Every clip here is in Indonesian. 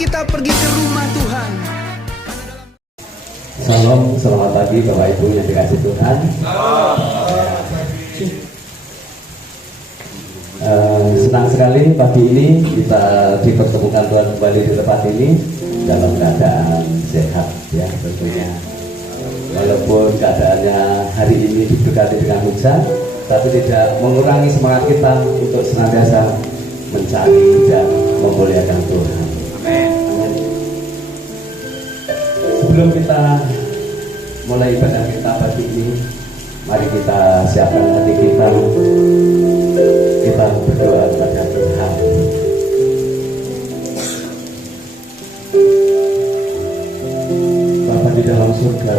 kita pergi ke rumah Tuhan. Salam, selamat pagi Bapak Ibu yang dikasih Tuhan. Senang sekali pagi ini kita dipertemukan Tuhan kembali di tempat ini dalam keadaan sehat ya tentunya. Walaupun keadaannya hari ini diberkati dengan hujan, tapi tidak mengurangi semangat kita untuk senantiasa mencari dan memuliakan Tuhan. Amin. Sebelum kita mulai ibadah kita pagi ini, mari kita siapkan hati kita. Kita berdoa kepada Tuhan. Bapa di dalam surga,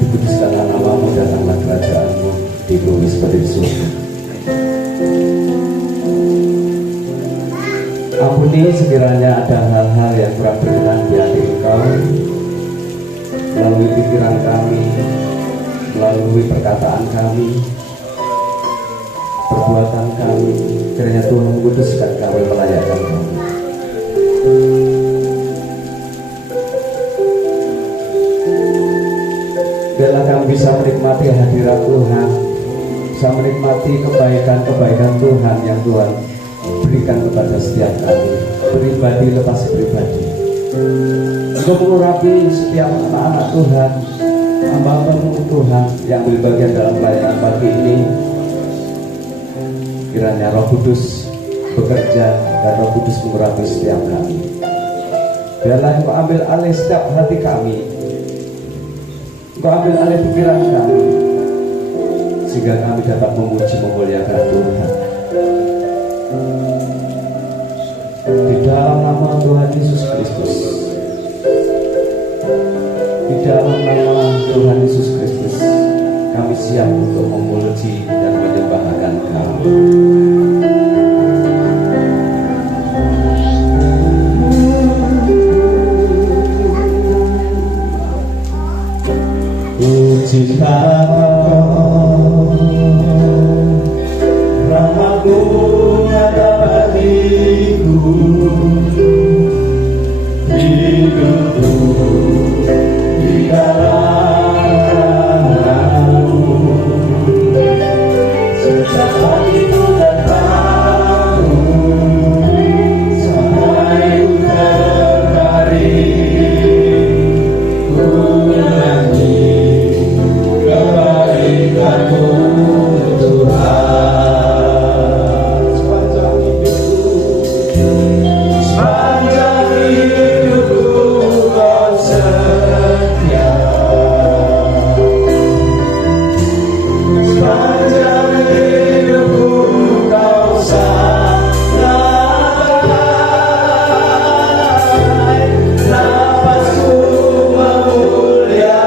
dikuduskanlah namamu, datanglah kerajaanmu di bumi seperti di surga. Ampuni sekiranya ada hal-hal yang kurang berkenan di hati Engkau, melalui pikiran kami, melalui perkataan kami, perbuatan kami. Kiranya Tuhan menguduskan kami, melayakkan kami. Biarlah kami bisa menikmati hadirat Tuhan, bisa menikmati kebaikan-kebaikan Tuhan yang Tuhan berikan kepada setiap kami, pribadi lepas pribadi, untuk mengurapi setiap anak-anak Tuhan, hamba-hamba Tuhan yang berbagian dalam pelayanan pagi ini. Kiranya Roh Kudus bekerja dan Roh Kudus mengurapi setiap kami. Biarlah Engkau ambil alih setiap hati kami, Engkau ambil alih pikiran kami, sehingga kami dapat memuji memuliakan Tuhan. Di dalam nama Tuhan Yesus Kristus, di dalam nama Tuhan Yesus Kristus, kami siap untuk memuji dan menyembahkan Kau. Puji Kau, rahmat-Mu nyata bagiku, hidupku di dalam rahmat-Mu. Sejak itu datang-Mu sampai terhari, ku menanti kebaikan-Mu Tuhan. Sepanjang hidupku Kau setia, sepanjang hidupku Kau sampai, napasku memuliakan-Mu.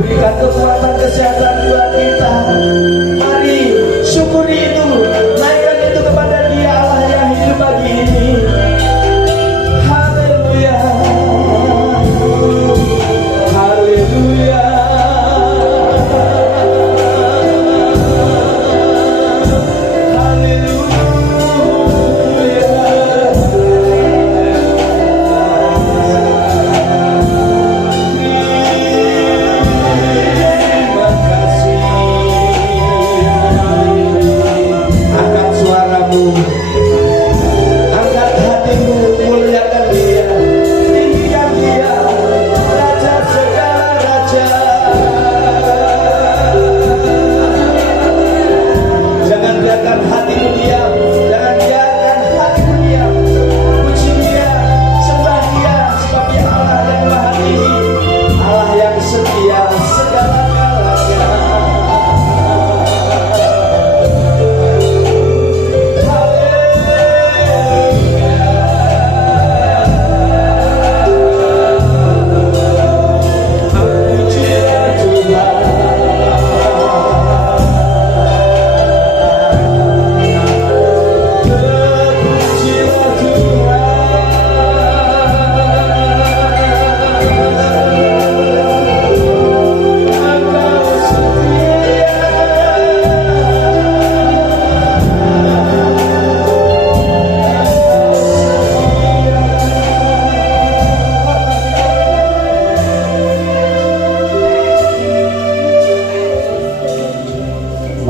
berikan kekuatan kesehatan buat kita. Mari syukuri itu, naikkan itu kepada Dia, Allah yang hidup pagi ini. Haleluya, haleluya.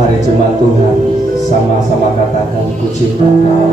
Mari jemaat Tuhan sama-sama katakan ku cinta Kau.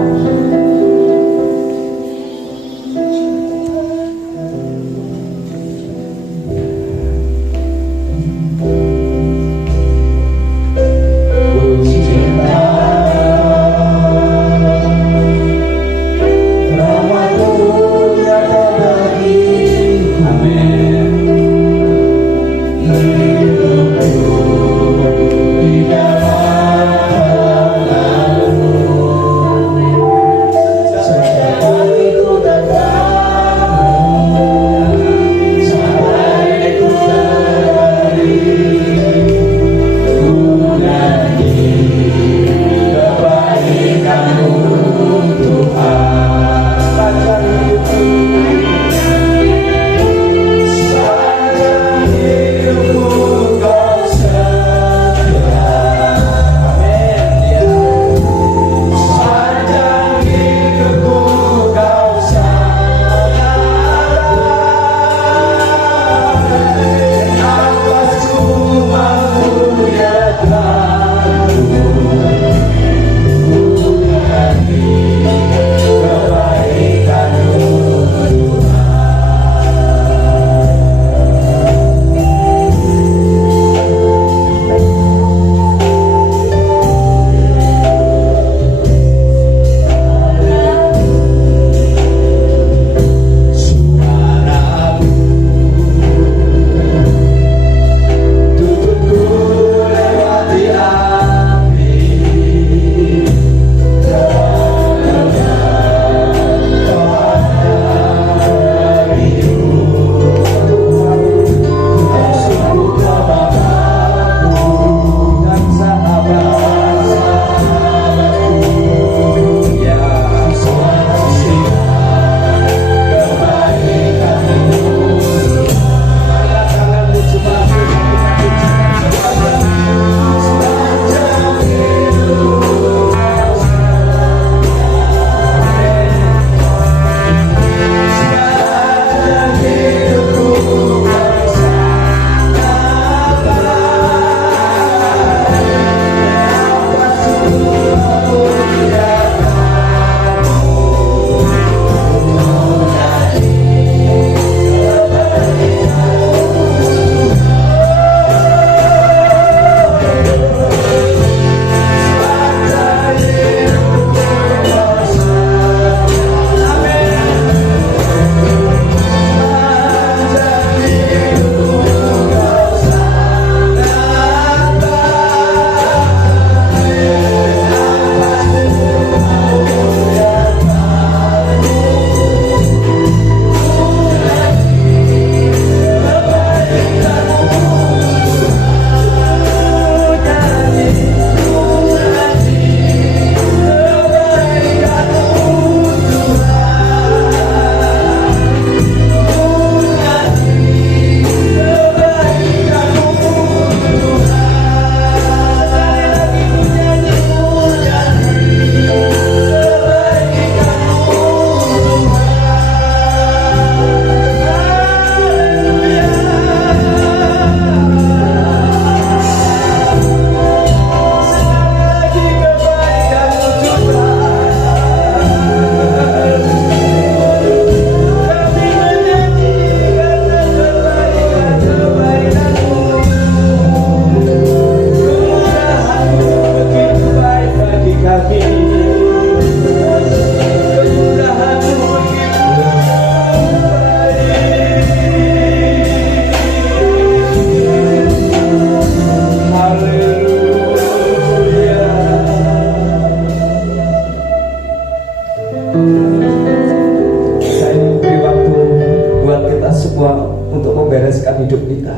untuk membereskan hidup kita.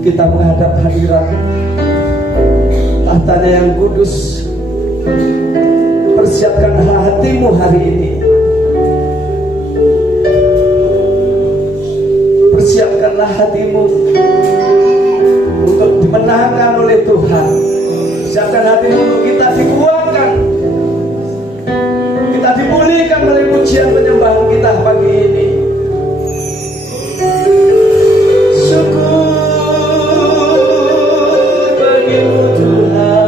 Kita menghadap hadirat tahtanya yang kudus. Persiapkan hatimu hari ini. Persiapkanlah hatimu untuk dimenangkan oleh Tuhan. Siapkan hatimu untuk kita dikuatkan, kita dipulihkan oleh pujian penyembahan kita pagi ini. Syukur bagimu Tuhan.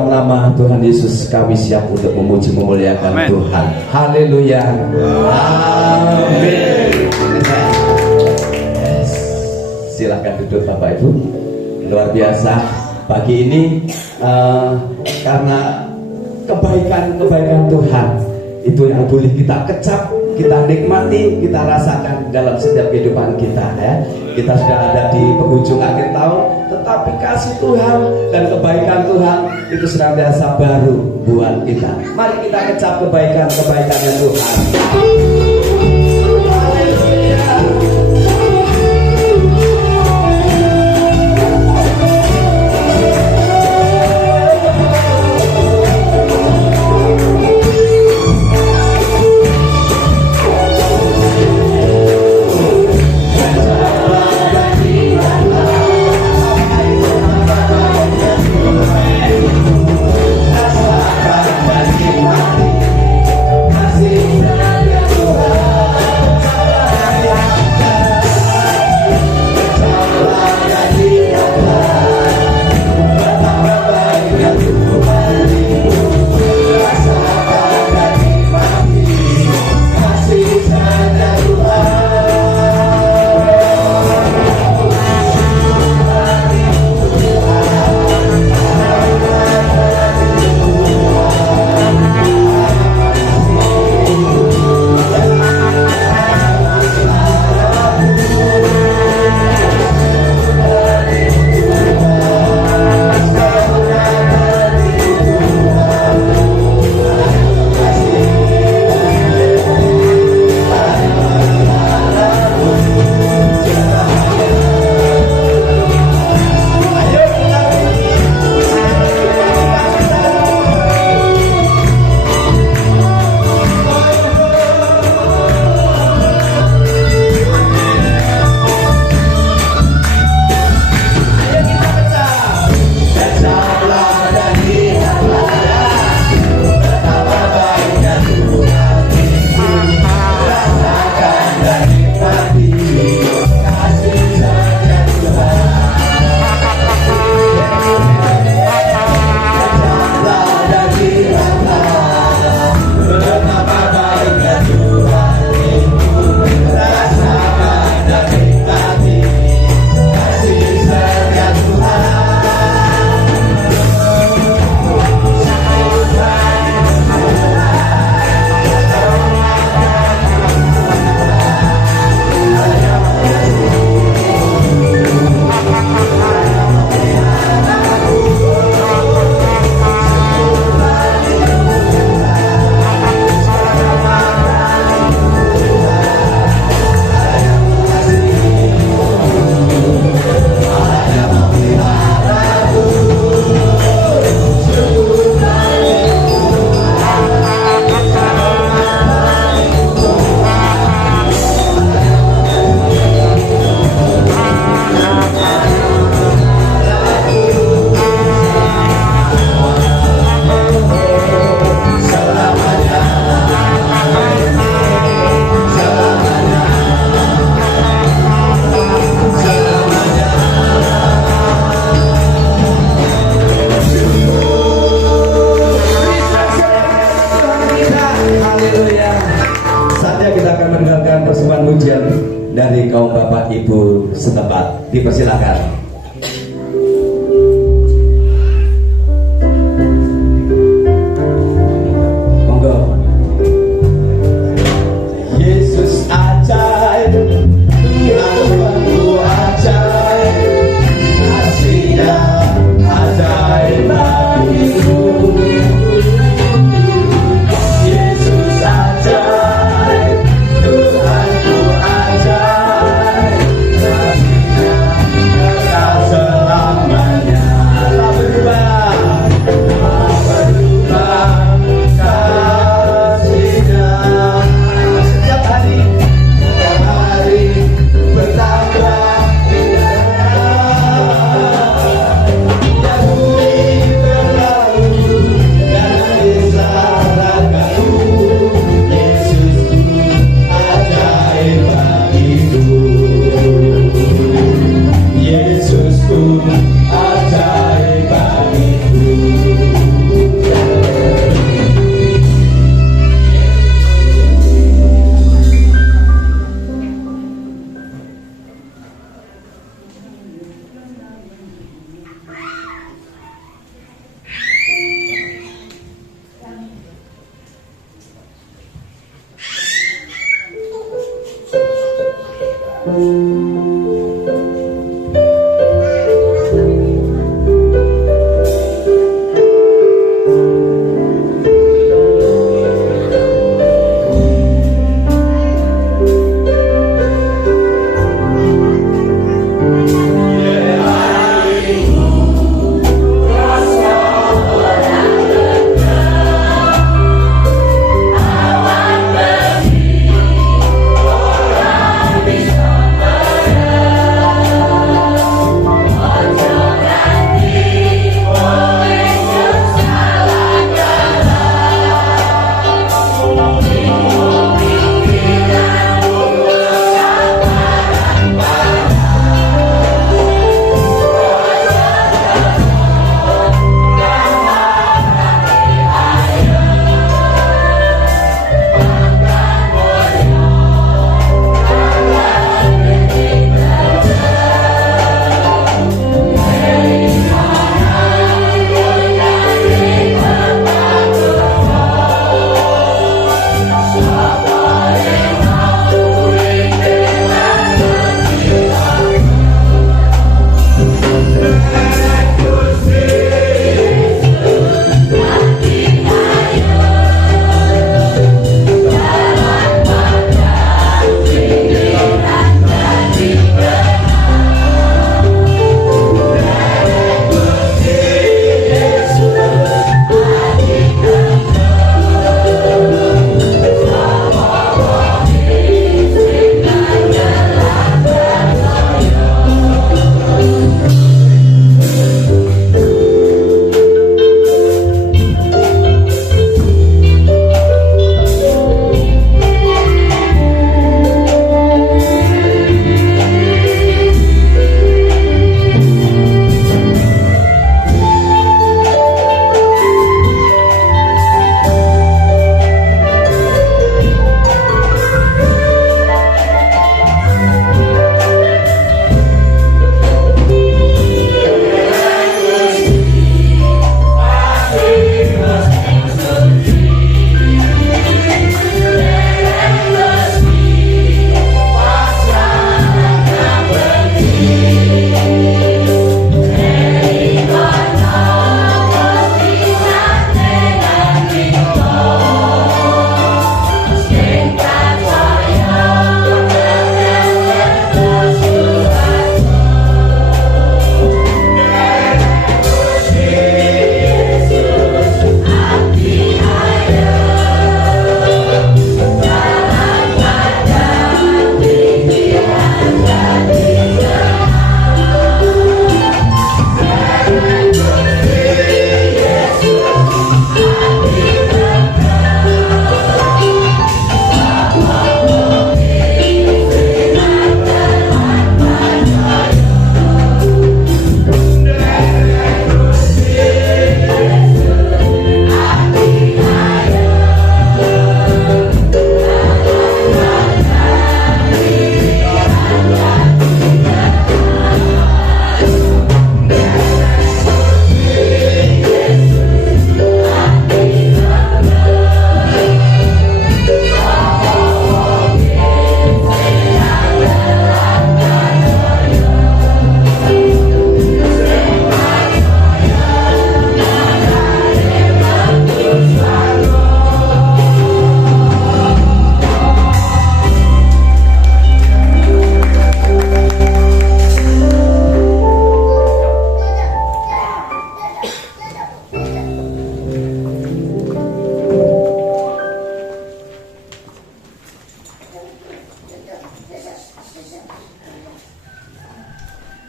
dalam nama Tuhan Yesus kami siap untuk memuji memuliakan Amen. Tuhan. Haleluya. Amin. Yes. Silahkan duduk Bapak Ibu. Luar biasa pagi ini karena kebaikan Tuhan itu yang boleh kita kecap, kita nikmati, kita rasakan dalam setiap kehidupan kita ya. Kita sudah ada di penghujung akhir tahun, tetapi kasih Tuhan dan kebaikan Tuhan itu senantiasa baru buat kita. Mari kita kecap kebaikan-kebaikannya Tuhan. pujian dari kaum bapak ibu setempat. Dipersilakan. Monggo. Yesus ajaib, Tuhanku ajaib, kasih-Nya ajaib bagiku. Yesus ajaib, Tuhanku ajaib, kasih-Nya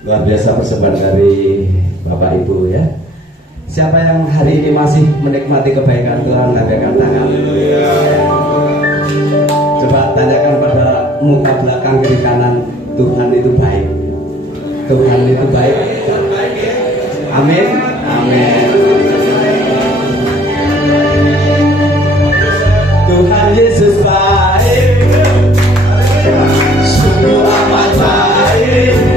Luar biasa persembahan dari Bapak Ibu ya. Siapa yang hari ini masih menikmati kebaikan Tuhan, angkat tangan. Coba tanyakan pada muka belakang kiri kanan, Tuhan itu baik. Tuhan itu baik. Amin. Amin. Tuhan Yesus baik. Sungguh amat baik.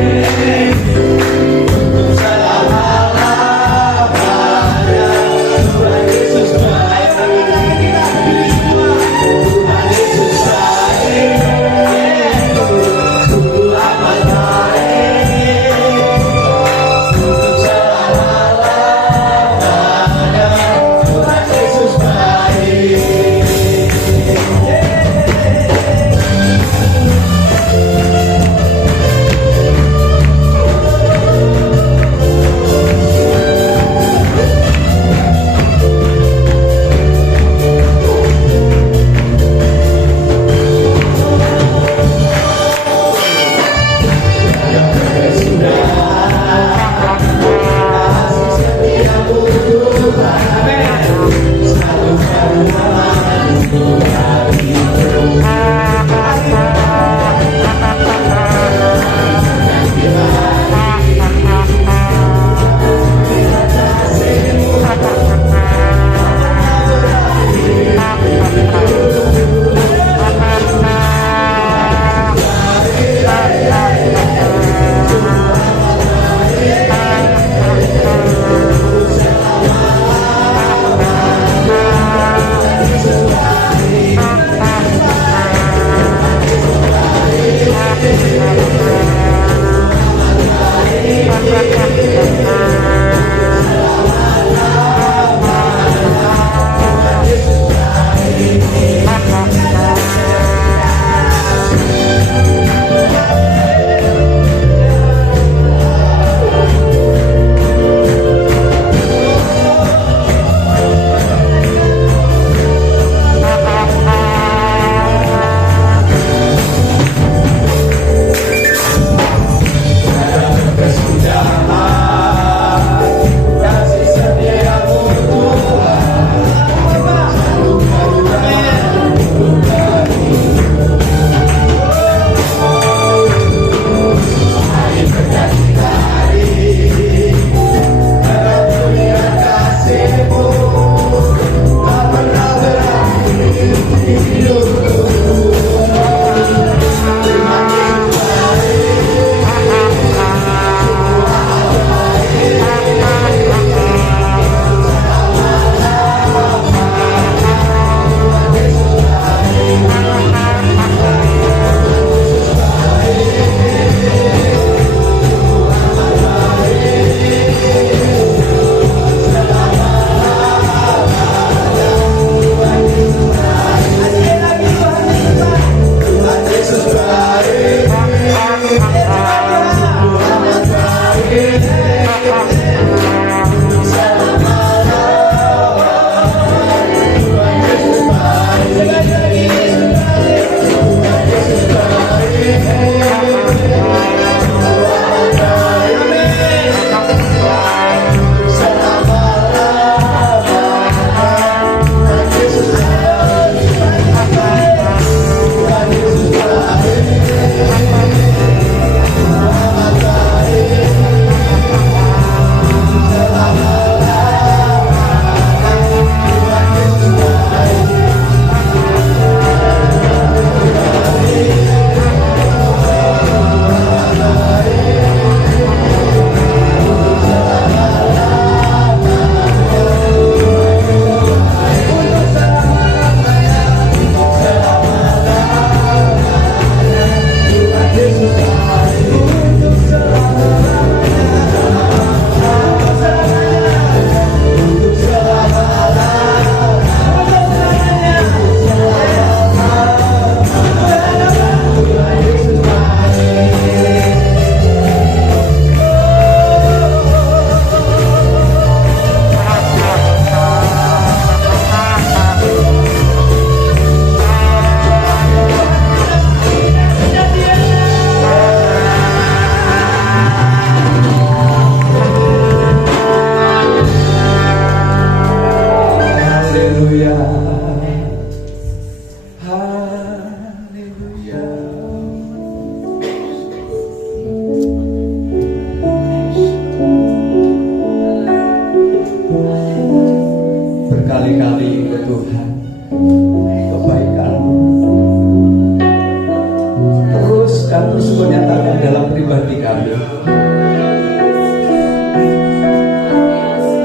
bagi kami.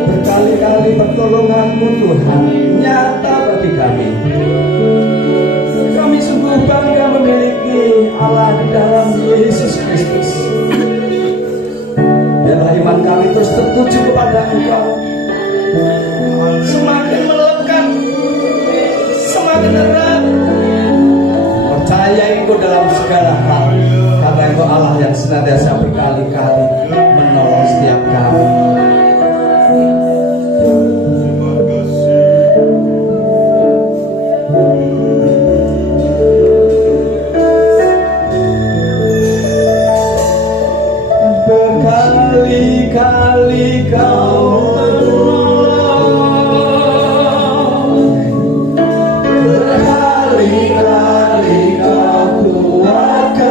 Berkali-kali pertolongan-Mu Tuhan nyata bagi kami. Kami sungguh bangga memiliki Allah di dalam Yesus Kristus. Biarlah iman kami terus tertuju kepada Engkau, semakin melekat, semakin erat, percaya Engkau dalam segala hal, karena Engkau Allah yang senantiasa berkali-kali menolong setiap kami. Berkali-kali Kau menolong, berkali-kali Kau kuatkan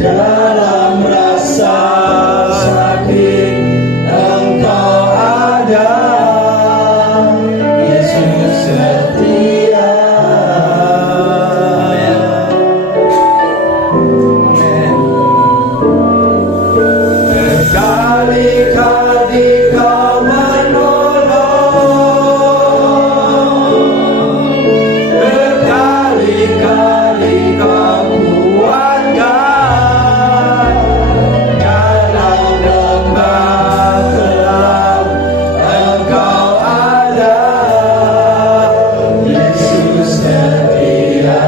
dalam rasa sakit. Engkau ada, Yesus setia. Berkali-kali Kau menolong, berkali-kali Kau kuatkan dalam lembah gelap. Engkau ada, Yesus setia.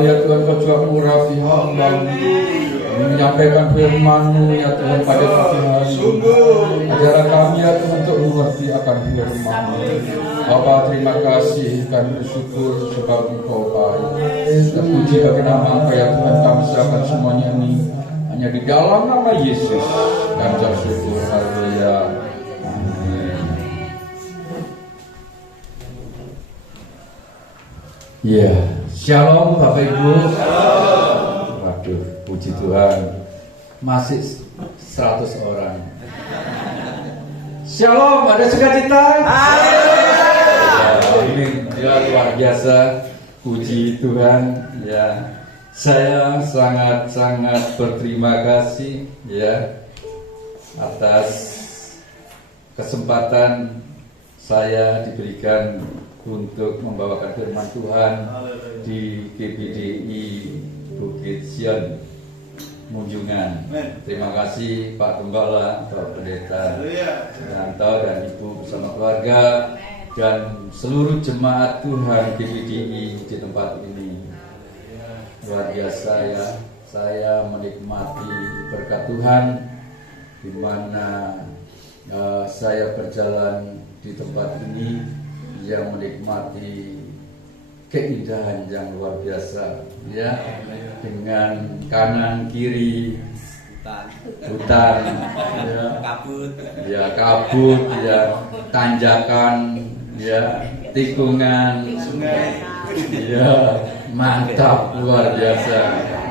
Engkau ya Tuhan, Kau juga mengurapi hamba, menyampaikan firman-Mu ya Tuhan pada pagi hari. Ajarlah kami ya Tuhan untuk mengerti akan firman-Mu. Bapa, terima kasih, kami bersyukur sebab Engkau baik. Terpuji bagi nama Engkau ya Tuhan, kami serahkan semuanya ini hanya di dalam nama Yesus. Kami bersyukur, haleluya. Amin. Ya, shalom Bapak Ibu. Waduh, puji Tuhan, masih 100 orang. Shalom, ada sukacita? Amin. Ya, luar biasa. Puji Tuhan. Ya, saya sangat berterima kasih ya atas kesempatan saya diberikan untuk membawakan firman Tuhan di GBDI Bukit Sion Munjungan. Terima kasih Pak Gembala, Pak Pendeta Suranto dan Ibu bersama keluarga dan seluruh jemaat Tuhan GBDI di tempat ini. Luar biasa ya, saya menikmati berkat Tuhan di mana saya berjalan di tempat ini yang menikmati keindahan yang luar biasa ya, dengan kanan kiri hutan ya, kabut ya, tanjakan ya, tikungan ya, mantap, luar biasa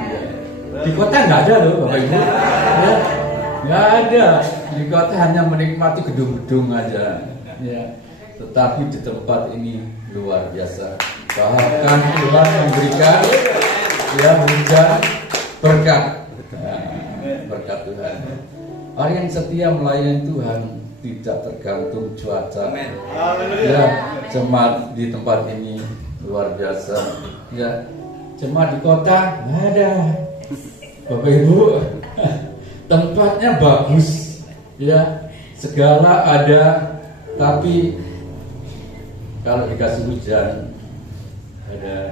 ya. Di kota nggak ada loh Bapak Ibu ya, nggak ada di kota, hanya menikmati gedung-gedung aja ya. Tetapi di tempat ini luar biasa. Bahkan Tuhan memberikan ya hujan berkat, berkat Tuhan. Orang yang setia melayani Tuhan tidak tergantung cuaca. Ya, jemaat di tempat ini luar biasa. Ya, jemaat di kota nggak ada. Bapak Ibu, tempatnya bagus. Ya, segala ada, tapi kalau dikasih hujan ada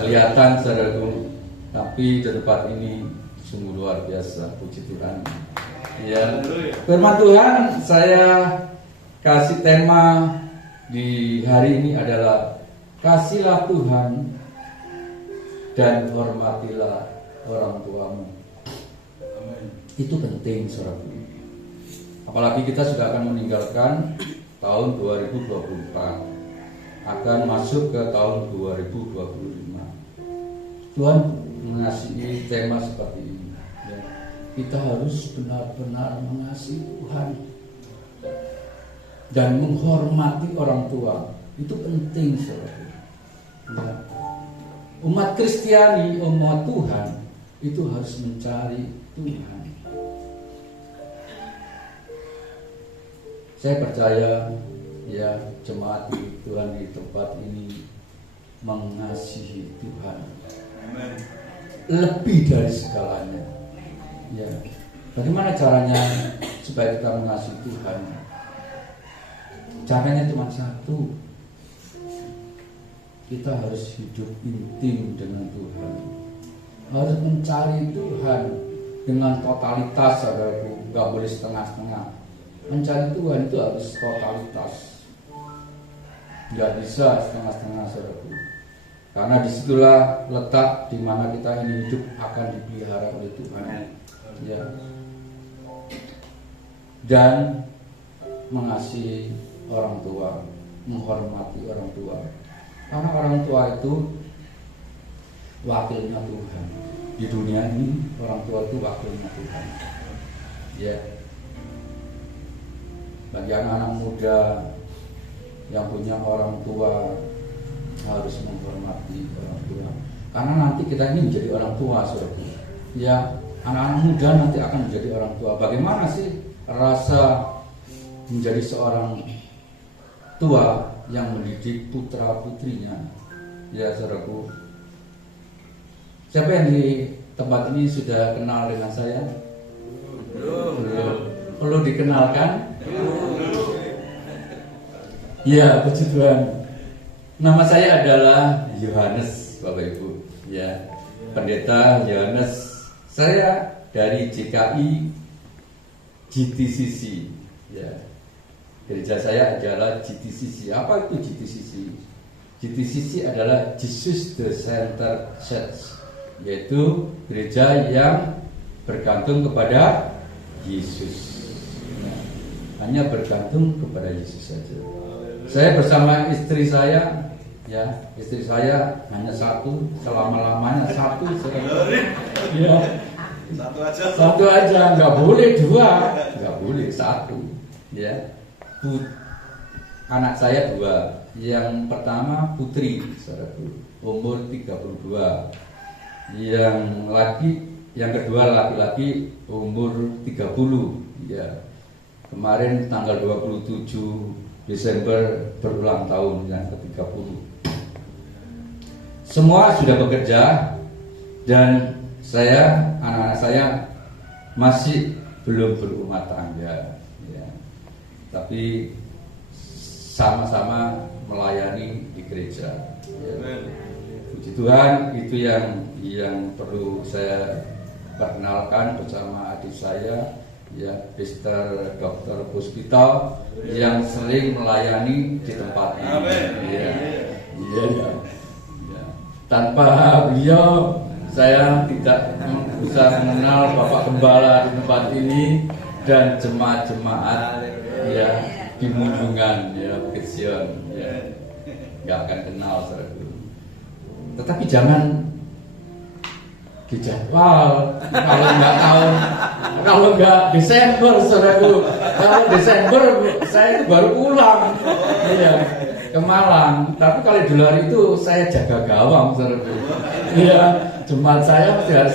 kelihatan saudaraku, tapi di tempat ini sungguh luar biasa. Puji Tuhan ya. Firman Tuhan saya kasih tema di hari ini adalah kasihlah Tuhan dan hormatilah orang tuamu. Itu penting saudaraku, apalagi kita sudah akan meninggalkan tahun 2024, akan masuk ke tahun 2025. Tuhan mengasihi tema seperti ini ya. Kita harus benar-benar mengasihi Tuhan dan menghormati orang tua. Itu penting saudara ya. Umat Kristiani, umat Tuhan itu harus mencari Tuhan. Saya percaya ya, jemaat Tuhan di tempat ini mengasihi Tuhan. Amen. Lebih dari segalanya. Ya. Bagaimana caranya supaya kita mengasihi Tuhan? Caranya cuma satu. Kita harus hidup intim dengan Tuhan. Harus mencari Tuhan dengan totalitas, saudaraku. Gak boleh setengah-setengah. Mencari Tuhan itu harus totalitas, nggak bisa setengah-setengah saudaraku. Karena disitulah letak di mana kita ini hidup akan dipelihara oleh Tuhan ya. Dan mengasihi orang tua, menghormati orang tua. Karena orang tua itu wakilnya Tuhan. Di dunia ini orang tua itu wakilnya Tuhan ya. Bagi anak-anak muda yang punya orang tua harus menghormati orang tua, karena nanti kita ini menjadi orang tua saudara. Ya, anak-anak muda nanti akan menjadi orang tua. Bagaimana sih rasa menjadi seorang tua yang mendidik putra putrinya? Ya saudaraku, siapa yang di tempat ini sudah kenal dengan saya? Belum. Perlu dikenalkan? Ya, puji Tuhan. Nama saya adalah Yohanes, Bapak Ibu. Ya, Pendeta Yohanes. Saya dari JKI GTCC. Ya, gereja saya adalah GTCC. Apa itu GTCC? GTCC adalah Jesus the Center Church, yaitu gereja yang bergantung kepada Yesus. Nah, hanya bergantung kepada Yesus saja. Saya bersama istri saya, ya, istri saya hanya satu, selama-lamanya satu. Ya, satu aja, nggak boleh dua, nggak boleh satu. Ya, anak saya dua. Yang pertama putri, saudaraku, umur 32. Yang kedua laki-laki umur 30. Ya. Kemarin tanggal 27 Desember berulang tahun yang ke-30. Semua sudah bekerja dan anak-anak saya masih belum berumah tangga. Ya. Tapi sama-sama melayani di gereja. Ya. Puji Tuhan, itu yang perlu saya perkenalkan bersama adik saya, ya, Mister Dr. Puspito yang sering melayani di tempat ini. Ya. Ya. Ya. Tanpa beliau saya tidak bisa mengenal Bapak Gembala di tempat ini dan jemaat-jemaat, ya, di Munjungan, ya, Bukit Sion, ya, nggak akan kenal, saudaraku. Tetapi jangan dijadwal kalau nggak Desember, saudaraku. Kalau Desember saya baru pulang, ya, ke Malang. Tapi kalau di luar itu saya jaga gawang, saudaraku. Ya, jemaat saya mesti harus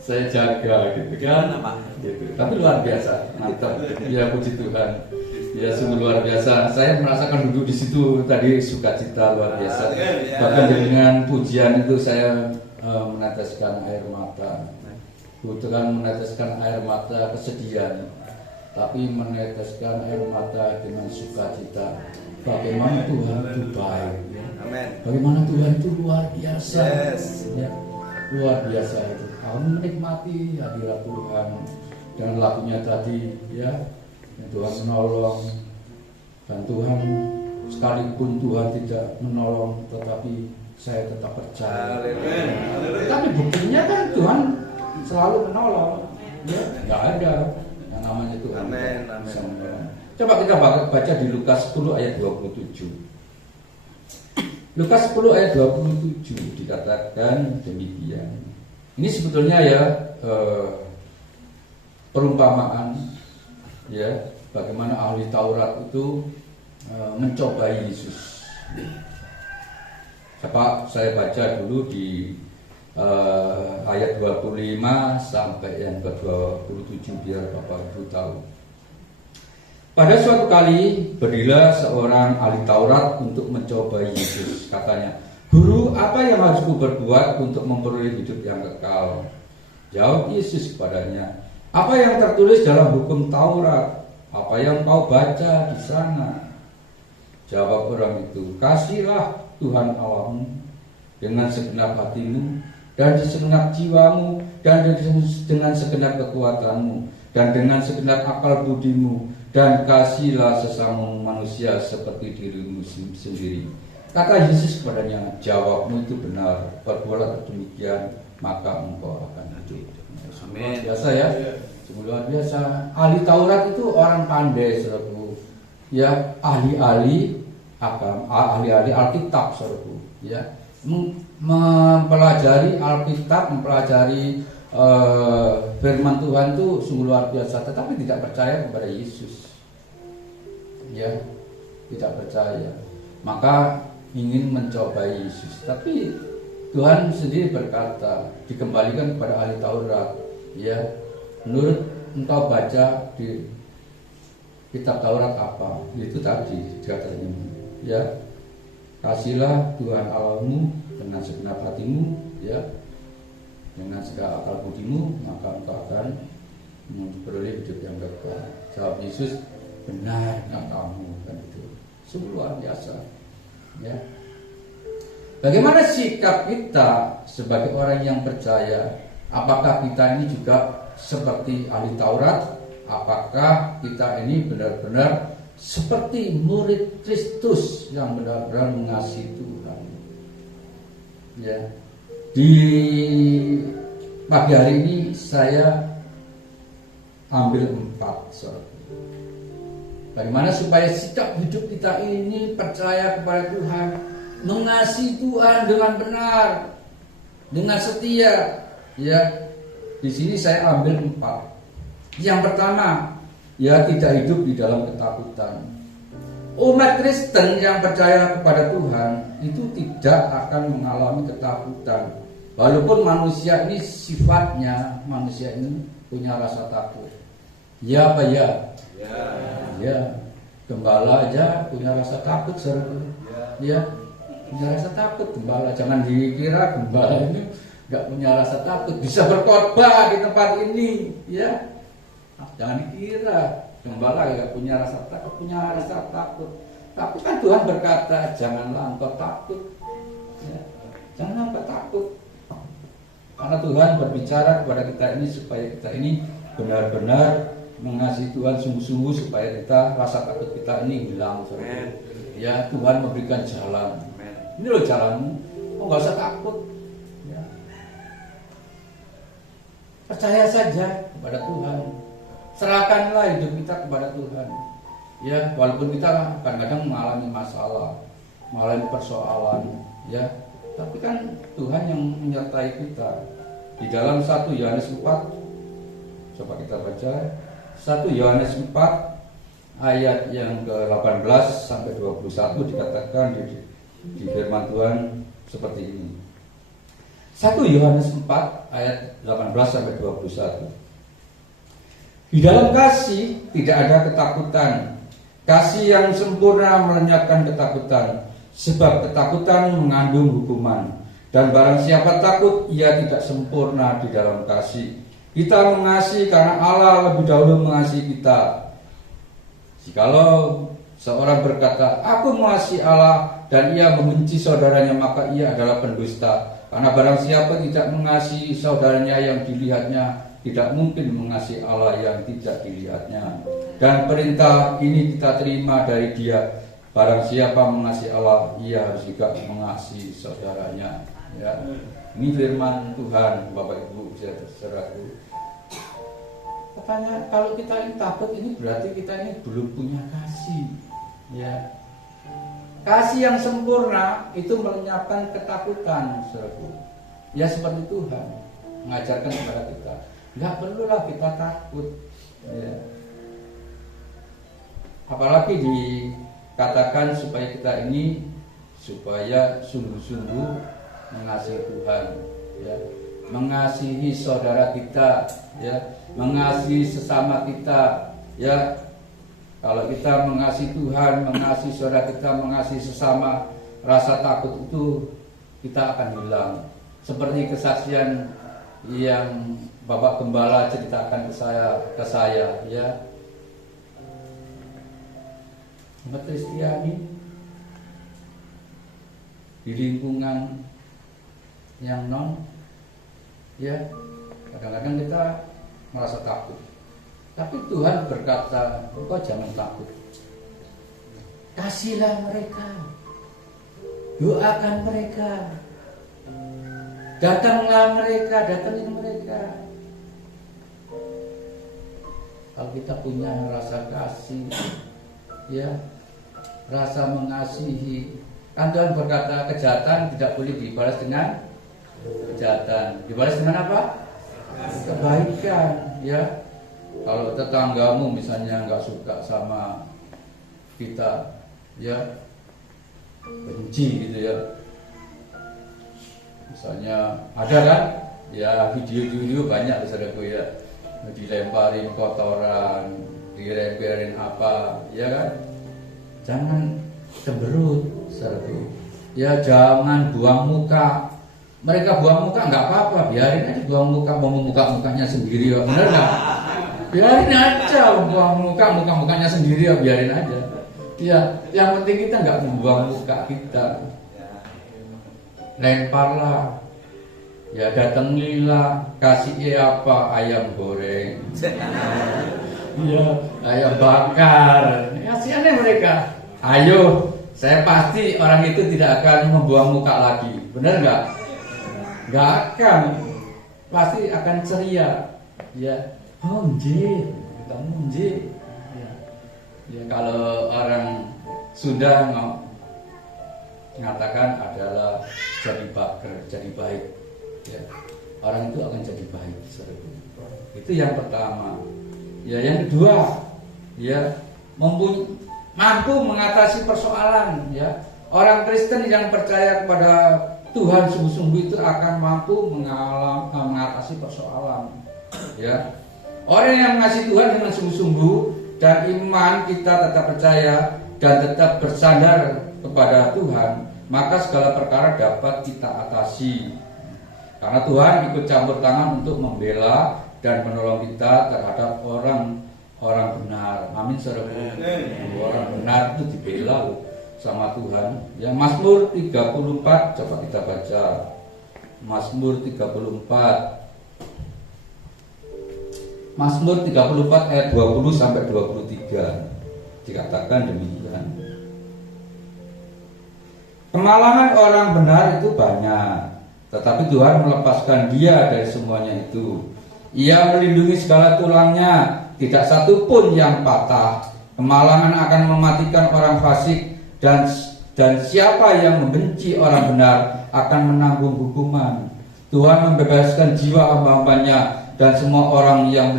saya jaga, gitu kan. Gitu. Tapi luar biasa, mantap. Ya, puji Tuhan. Ya, sungguh luar biasa. Saya merasakan duduk di situ tadi sukacita luar biasa. Bahkan dengan pujian itu saya meneteskan air mata. Bukan meneteskan air mata kesedihan, tapi meneteskan air mata dengan sukacita. Bagaimana Tuhan itu baik, ya. Bagaimana Tuhan itu luar biasa. Ya, luar biasa itu. Kamu menikmati hadirat Tuhan dan lagunya tadi, ya. Tuhan menolong, dan Tuhan sekalipun Tuhan tidak menolong, tetapi saya tetap percaya. Tapi buktinya kan Tuhan selalu menolong, ya, nggak ada yang namanya Tuhan bisa menolong. Coba kita baca di Lukas 10 ayat 27. Lukas 10 ayat 27 dikatakan demikian. Ini sebetulnya, ya, perumpamaan, ya, bagaimana ahli Taurat itu mencobai Yesus. Saya baca dulu di ayat 25 sampai yang ke-27 biar Bapak Ibu tahu. Pada suatu kali berdirilah seorang ahli Taurat untuk mencobai Yesus. Katanya, "Guru, apa yang harus ku berbuat untuk memperoleh hidup yang kekal?" Jawab Yesus kepadanya, "Apa yang tertulis dalam hukum Taurat? Apa yang kau baca di sana?" Jawab orang itu, "Kasihlah Tuhan Allahmu dengan segenap hatimu, dan segenap jiwamu, dan dengan segenap kekuatanmu, dan dengan segenap akal budimu, dan kasihlah sesama manusia seperti dirimu sendiri." Kata Yesus kepadanya, "Jawabmu itu benar, perbuatlah demikian, maka engkau akan hidup." Amin. Biasa, ya, luar biasa. Ahli Taurat itu orang pandai, saudaraku. Ya, ahli-ahli agama, ahli-ahli Alkitab, saudaraku. Ya, mempelajari Alkitab, mempelajari firman Tuhan itu sungguh luar biasa. Tetapi tidak percaya kepada Yesus. Ya, tidak percaya. Maka ingin mencobai Yesus. Tapi Tuhan sendiri berkata, dikembalikan kepada ahli Taurat. Ya, menurut engkau baca di kitab Taurat apa? Itu tadi dikatakan, ya, kasihlah Tuhan Allahmu dengan segenap hatimu, ya, dengan segala akal budimu, maka engkau akan memperoleh hidup yang kekal. Jawab Yesus, "Benar katamu," kan itu. Sungguh luar biasa, ya. Bagaimana sikap kita sebagai orang yang percaya? Apakah kita ini juga seperti ahli Taurat? Apakah kita ini benar-benar seperti murid Kristus yang benar-benar mengasihi Tuhan? Ya. Di pagi hari ini saya ambil 4 soal. Bagaimana supaya sikap hidup kita ini percaya kepada Tuhan, mengasihi Tuhan dengan benar, dengan setia. Ya, di sini saya ambil 4. Yang pertama, ya tidak hidup di dalam ketakutan. Umat Kristen yang percaya kepada Tuhan itu tidak akan mengalami ketakutan. Walaupun manusia ini sifatnya, manusia ini punya rasa takut. Ya apa ya? Ya, gembala aja punya rasa takut, saudara. Ya, punya rasa takut gembala. Jangan dikira gembala ini nggak punya rasa takut, bisa berkhotbah di tempat ini. Ya, jangan dikira gembala nggak punya rasa takut, punya rasa takut. Tapi kan Tuhan berkata, janganlah engkau takut. Ya, janganlah engkau takut. Karena Tuhan berbicara kepada kita ini supaya kita ini benar-benar mengasihi Tuhan sungguh-sungguh, supaya kita rasa takut kita ini hilang. Ya, Tuhan memberikan jalan. Ini loh jalanmu, nggak usah takut. Ya. Percaya saja kepada Tuhan. Serahkanlah hidup kita kepada Tuhan. Ya, walaupun kita kadang-kadang mengalami masalah, mengalami persoalan, ya, tapi kan Tuhan yang menyertai kita. Di dalam 1 Yohanes 4, coba kita baca 1 Yohanes 4 ayat yang ke-18 sampai 21 dikatakan di firman Tuhan seperti ini. 1 Yohanes 4 ayat 18 sampai 21. Di dalam kasih tidak ada ketakutan. Kasih yang sempurna melenyapkan ketakutan, sebab ketakutan mengandung hukuman. Dan barang siapa takut, ia tidak sempurna di dalam kasih. Kita mengasihi karena Allah lebih dahulu mengasihi kita. Jikalau seorang berkata, aku mengasihi Allah, dan ia membenci saudaranya, maka ia adalah pendusta. Karena barang siapa tidak mengasihi saudaranya yang dilihatnya, tidak mungkin mengasihi Allah yang tidak dilihatnya. Dan perintah ini kita terima dari Dia, barang siapa mengasihi Allah, ia harus juga mengasihi saudaranya. Ya, ini firman Tuhan, Bapak Ibu, saudaraku. Katanya kalau kita ini takut, ini berarti kita ini belum punya kasih. Ya, kasih yang sempurna itu melenyapkan ketakutan, saudaraku. Ya, seperti Tuhan mengajarkan kepada kita, nggak perlulah kita takut. Ya. Apalagi dikatakan supaya kita ini supaya sungguh-sungguh mengasihi Tuhan, ya, mengasihi saudara kita, ya, mengasihi sesama kita, ya. Kalau kita mengasihi Tuhan, mengasihi saudara kita, mengasihi sesama, rasa takut itu kita akan hilang. Seperti kesaksian yang Bapak Gembala ceritakan ke saya, ya. Umat Kristiani di lingkungan yang non, ya, kadang-kadang kita merasa takut. Tapi Tuhan berkata, engkau jangan takut. Kasihlah mereka, doakan mereka, datanglah mereka, datangin mereka. Kalau kita punya rasa kasih, ya, rasa mengasihi, kan Tuhan berkata kejahatan tidak boleh dibalas dengan kejahatan, dibalas dengan apa? Kebaikan, ya. Kalau tetanggamu misalnya nggak suka sama kita, ya, benci gitu ya. Misalnya ada kan, ya, video-video banyak saudaraku, ya, dilemparin kotoran, diremperin apa, ya kan? Jangan cemberut, saudaraku. Ya, jangan buang muka. Mereka buang muka nggak apa-apa, biarin aja buang muka, mau mukanya sendiri, ya, benar nggak? Biarin aja buang mukanya sendiri, ya, biarin aja. Ya, yang penting kita nggak membuang muka kita. lemparlah, ya datangilah, kasih apa, ayam goreng, ya ayam bakar, kasihannya mereka. Ayo, saya pasti orang itu tidak akan membuang muka lagi, benar nggak? Nggak akan, pasti akan ceria, ya. Oh, kita munji. Ya, kalau orang Sunda mengatakan adalah jadi baker, jadi baik. Ya, orang itu akan jadi baik. Itu yang pertama. Ya, yang kedua, ya mampu mengatasi persoalan. Ya, orang Kristen yang percaya kepada Tuhan sungguh-sungguh itu akan mampu mengatasi persoalan. Ya, orang yang mengasihi Tuhan dengan sungguh-sungguh dan iman kita tetap percaya dan tetap bersandar kepada Tuhan, maka segala perkara dapat kita atasi. Karena Tuhan ikut campur tangan untuk membela dan menolong kita terhadap orang benar. Amin, saudara. Orang benar itu dibela sama Tuhan. Ya, Mazmur 34, coba kita baca. Mazmur 34. Mazmur 34 ayat 20 sampai 23 dikatakan demikian. Kemalangan orang benar itu banyak, tetapi Tuhan melepaskan dia dari semuanya itu. Ia melindungi segala tulangnya, tidak satu pun yang patah. Kemalangan akan mematikan orang fasik dan siapa yang membenci orang benar akan menanggung hukuman. Tuhan membebaskan jiwa hamba-hambanya dan semua orang yang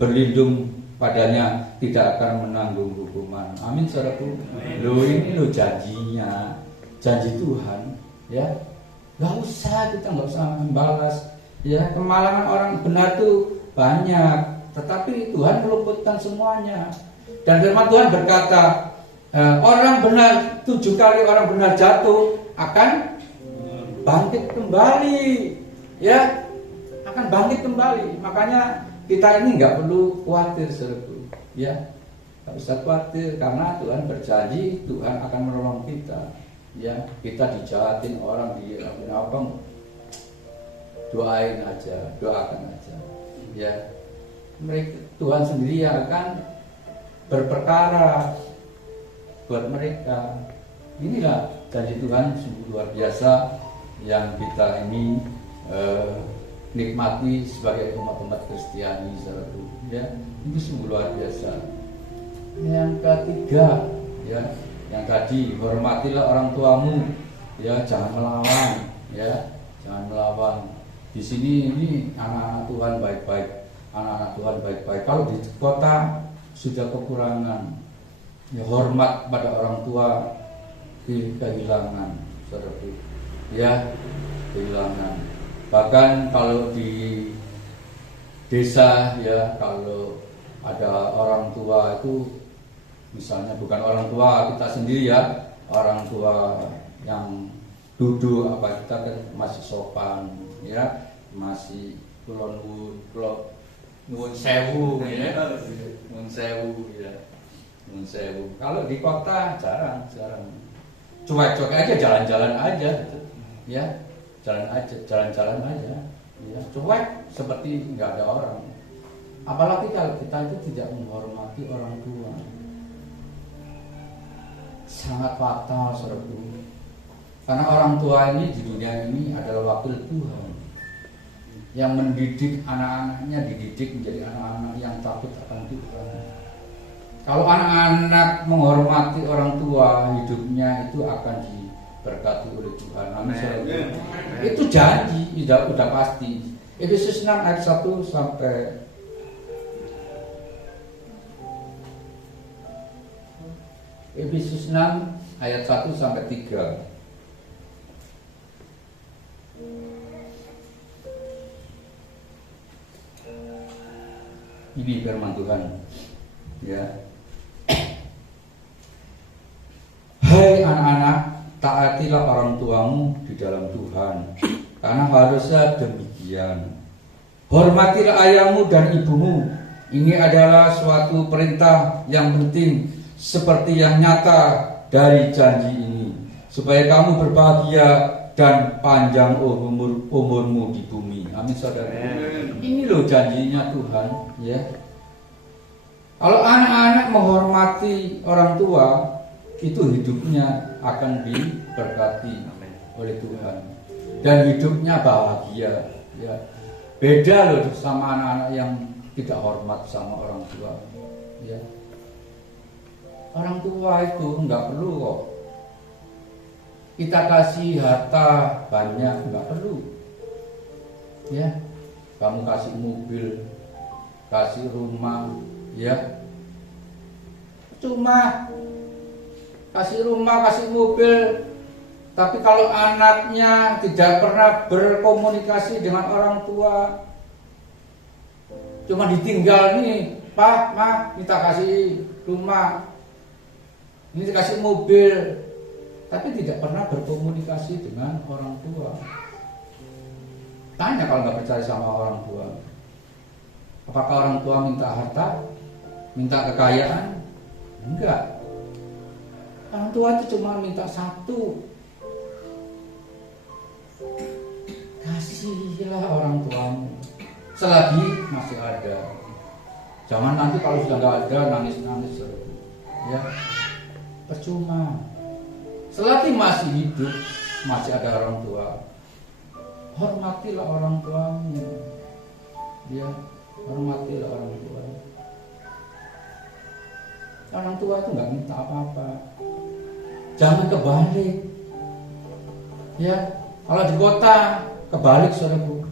berlindung padanya tidak akan menanggung hukuman. Amin, saudaraku. Lo ini lo janjinya, janji Tuhan. Ya, nggak usah, kita nggak usah membalas. Ya, kemalangan orang benar itu banyak, tetapi Tuhan meluputkan semuanya. Dan firman Tuhan berkata, orang benar 7 kali orang benar jatuh akan bangkit kembali. Ya, akan bangkit kembali. Makanya kita ini nggak perlu khawatir, saudaraku. Ya, nggak usah khawatir karena Tuhan berjanji Tuhan akan menolong kita. Ya, kita dijahatin orang, dilakukan apa, doain aja, doakan aja. Ya, Tuhan sendiri akan berperkara buat mereka. Inilah janji Tuhan sungguh luar biasa yang kita ini nikmati sebagai umat-umat Kristiani, saudaraku. Ya, itu sungguh luar biasa. Yang ketiga, ya, yang tadi, hormatilah orang tuamu, ya, jangan melawan, ya, jangan melawan. Di sini ini anak-anak Tuhan baik-baik, anak-anak Tuhan baik-baik. Kalau di kota sudah kekurangan, ya, hormat pada orang tua kehilangan, saudaraku. Ya, kehilangan. Bahkan kalau di desa, ya, kalau ada orang tua itu, misalnya bukan orang tua kita sendiri, ya, orang tua yang duduk apa, kita kan masih sopan, ya, masih kulon nuwun sewu, ya, nuwun sewu, ya, nuwun sewu. Kalau di kota jarang, cuek-cuek aja, jalan-jalan aja, gitu. Ya, jalan-jalan aja, ya, cuek seperti nggak ada orang. Apalagi kalau kita itu tidak menghormati orang tua, sangat fatal, saudaraku. Karena orang tua ini di dunia ini adalah wakil Tuhan yang mendidik anak-anaknya, dididik menjadi anak-anak yang takut akan Tuhan. Kalau anak-anak menghormati orang tua, hidupnya itu akan diberkati oleh Tuhan. Amin. Itu janji, udah pasti. Efesus 6 ayat 1 sampai Efesus 6 ayat 1 sampai 3. Ini firman Tuhan, ya. Hai anak-anak, taatilah orang tuamu di dalam Tuhan, karena harusnya demikian. Hormatilah ayahmu dan ibumu. Ini adalah suatu perintah yang penting, seperti yang nyata dari janji ini, supaya kamu berbahagia dan panjang umurmu di bumi. Amin saudara. Ini loh janjinya Tuhan, ya. Kalau anak-anak menghormati orang tua, itu hidupnya akan diberkati oleh Tuhan dan hidupnya bahagia, ya. Beda loh sama anak-anak yang tidak hormat sama orang tua, ya. Orang tua itu nggak perlu kok kita kasih harta banyak, nggak perlu, ya. Kamu kasih mobil, kasih rumah, ya. Cuma kasih rumah, kasih mobil, tapi kalau anaknya tidak pernah berkomunikasi dengan orang tua, cuma ditinggal nih, Pak, Ma, minta kasih rumah, ini dikasih mobil, tapi tidak pernah berkomunikasi dengan orang tua. Tanya kalau nggak percaya sama orang tua, apakah orang tua minta harta, minta kekayaan? Enggak. Orang tua itu cuma minta satu, kasihlah orang tuamu selagi masih ada. Jangan nanti kalau sudah nggak ada nangis-nangis, ya. Percuma. Selagi masih hidup, masih ada orang tua, hormatilah orang tuamu, ya. Hormatilah orang tua. Orang tua itu nggak minta apa-apa. Jangan kebalik, ya. Kalau di kota kebalik, saudaraku.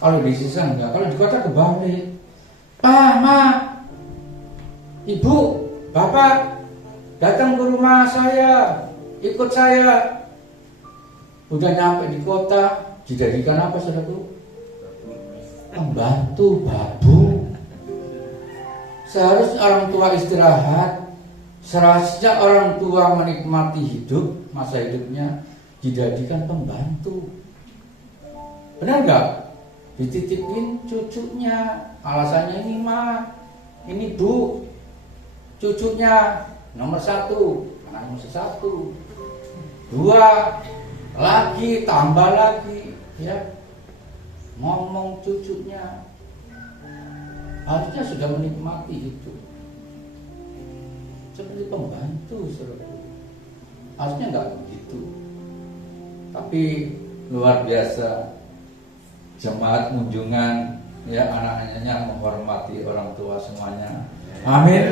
Kalau di sisa enggak. Kalau di kota kebalik. Pak, Ma, Ibu, Bapak, datang ke rumah saya, ikut saya. Udah nyampe di kota, dijadikan apa, saudaraku? Pembantu babu. Seharusnya orang tua istirahat. Seharusnya orang tua menikmati hidup, masa hidupnya, dijadikan pembantu. Benar nggak? Dititipin cucunya, alasannya ini Ma, ini Bu, cucunya nomor 1, anak nomor 1, 2, lagi, tambah lagi, ya. Ngomong cucunya, harusnya sudah menikmati itu. Seperti pembantu, saudara. Harusnya nggak begitu. Tapi luar biasa, jemaat kunjungan, ya, anak-anaknya menghormati orang tua semuanya. Amin.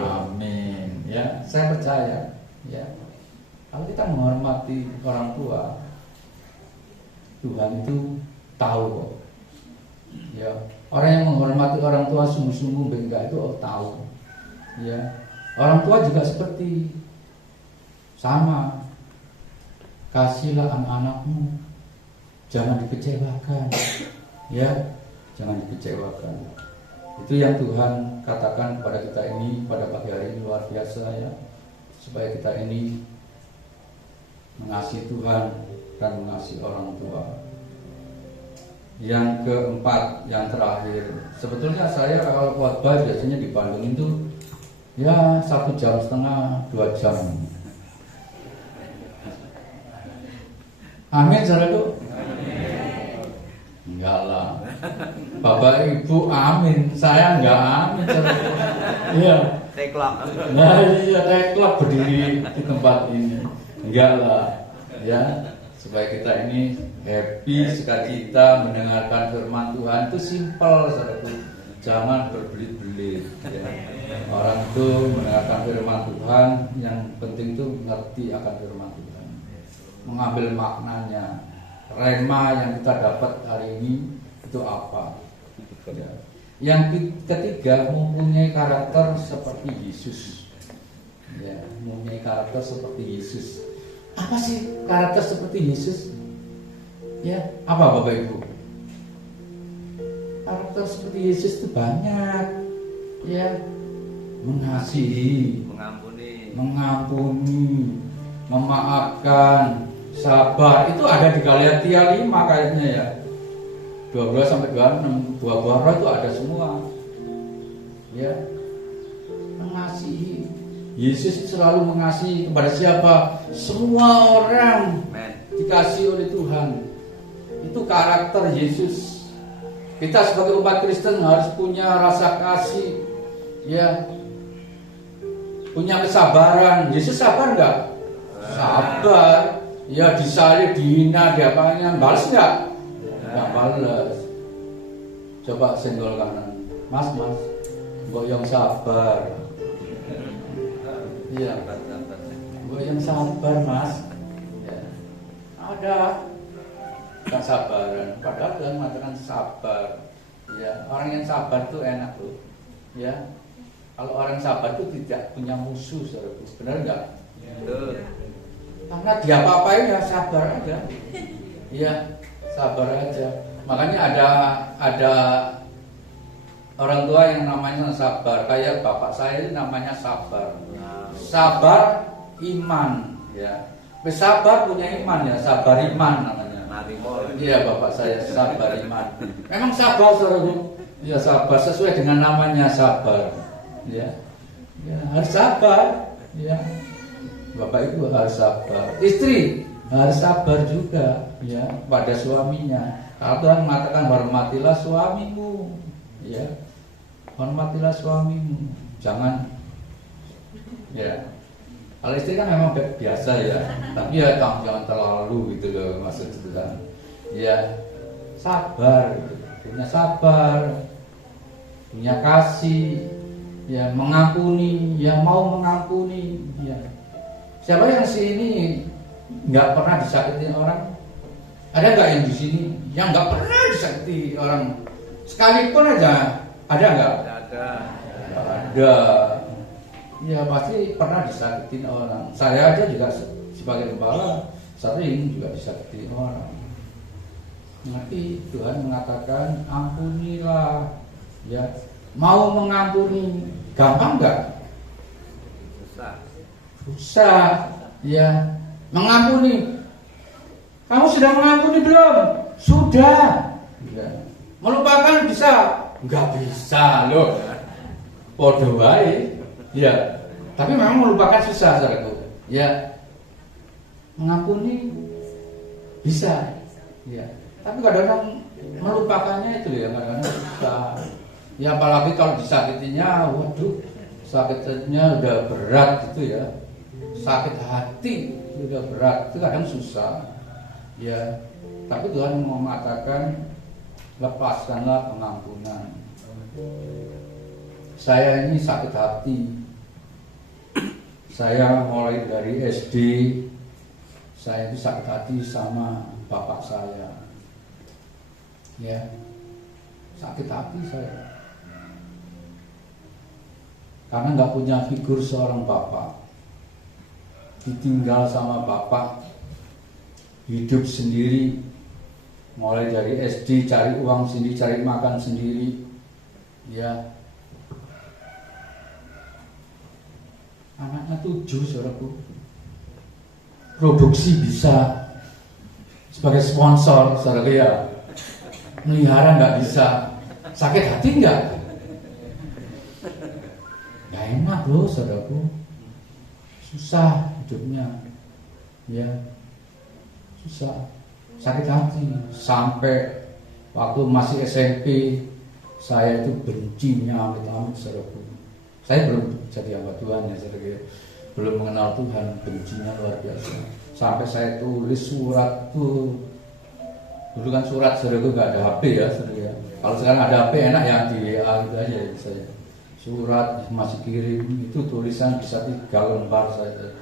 Amin. Ya, saya percaya, ya. Kalau kita menghormati orang tua, Tuhan itu tahu kok. Ya, orang yang menghormati orang tua sungguh-sungguh bengkak itu tahu. Ya. Orang tua juga seperti sama. Kasihlah anak-anakmu, jangan dikecewakan, ya, jangan dikecewakan. Itu yang Tuhan katakan kepada kita ini pada pagi hari ini, luar biasa, ya, supaya kita ini mengasihi Tuhan dan mengasihi orang tua. Yang keempat, yang terakhir, sebetulnya saya kalau khotbah biasanya di Bandung itu ya 1,5 jam, 2 jam. Amin, saudaraku. Enggak lah. Bapak Ibu amin, saya enggak amin, saudaraku. Iya. Teklak. Nah, iya, teklak berdiri di tempat ini. Enggak lah, ya. Supaya kita ini happy, sukacita mendengarkan firman Tuhan itu simpel, saudaraku. Jangan berbelit-belit, ya. Orang itu mendengarkan firman Tuhan, yang penting itu ngerti akan firman Tuhan, mengambil maknanya. Rema yang kita dapat hari ini itu apa, ya. Yang ketiga, mempunyai karakter seperti Yesus, ya, mempunyai karakter seperti Yesus. Apa sih karakter seperti Yesus? Ya, apa Bapak Ibu? Karakter seperti Yesus itu banyak, ya. Mengasihi, mengampuni, memaafkan, sabar. Itu ada di Galatia 5 kayaknya, ya. 22 sampai 26, buah-buah roh itu ada semua. Ya. Mengasihi. Yesus selalu mengasihi kepada siapa? Semua orang. dikasih oleh Tuhan. Itu karakter Yesus. Kita sebagai umat Kristen harus punya rasa kasih, ya, punya kesabaran. Yesus sabar nggak? Sabar. Ya disalib, dihina, diapanya, balas nggak? Nggak balas. Coba senggol kanan, mas, gue yang sabar. Iya, gue yang sabar, mas. Ya. Ada kesabaran, padahal Tuhan mengatakan sabar. Ya, orang yang sabar tuh enak tuh. Ya, kalau orang sabar tuh tidak punya musuh, saudara. Benar nggak? Betul. Karena dia apa-apain ya sabar aja. Iya, sabar aja. Makanya ada orang tua yang namanya sabar. Kayak bapak saya ini namanya sabar. Sabar iman, ya. Sabar punya iman ya, sabar iman namanya. Iya, bapak saya sabar iman. Memang sabar, saudara. Ya, sabar sesuai dengan namanya sabar. Ya. Ya, harus sabar. Ya. Bapak ibu harus sabar, istri harus sabar juga, ya, pada suaminya. Kalau Tuhan mengatakan hormatilah suamimu, ya, hormatilah suamimu, jangan, ya. Kalau istri kan memang biasa ya, tapi ya jangan terlalu gitu loh maksud Tuhan. Ya, sabar, gitu. Punya sabar, punya kasih, ya, mengampuni, yang mau mengampuni, ya. Siapa yang sini nggak pernah disakiti orang? Ada nggak yang di sini yang nggak pernah disakiti orang? Sekalipun aja, ada nggak? Ada. Ya pasti pernah disakiti orang. Saya aja juga sebagai kepala sering juga disakiti orang. Tapi Tuhan mengatakan ampunilah, ya. Mau mengampuni gampang nggak? Susah, ya. Mengampuni. Kamu sudah mengampuni belum? Sudah. Ya. Melupakan bisa? Enggak bisa loh. Podo wae. Ya. Tapi memang melupakan susah, saudaraku. Ya. Mengampuni bisa. Ya. Tapi kadang-kadang melupakannya itu ya kadang-kadang susah. Ya apalagi kalau disakitinya, waduh, sakitnya udah berat gitu ya. Sakit hati sudah berat, itu kadang susah, ya. Tapi Tuhan mau mengatakan lepaskanlah pengampunan. Saya ini sakit hati. Saya mulai dari SD, saya itu sakit hati sama bapak saya, ya. Sakit hati saya karena nggak punya figur seorang bapak. Ditinggal sama bapak, hidup sendiri, mulai dari SD cari uang sendiri, cari makan sendiri, ya. Anaknya 7, saudaraku. Produksi bisa sebagai sponsor, saudaraku, ya. Melihara nggak bisa, sakit hati nggak? Nggak enak loh, saudaraku. Susah hidupnya, ya, susah, sakit hati. Sampai waktu masih SMP, saya itu bencinya amit-amit, saudaraku. Saya belum jadi hamba Tuhan ya, saudara, belum mengenal Tuhan, bencinya luar biasa. Sampai saya tulis surat tuh, dulu kan surat, saudaraku, nggak ada HP ya, saudara. Kalau sekarang ada HP enak ya, di WA gitu aja ya, saya. Surat masih kirim, itu tulisan bisa 3 lembar saja.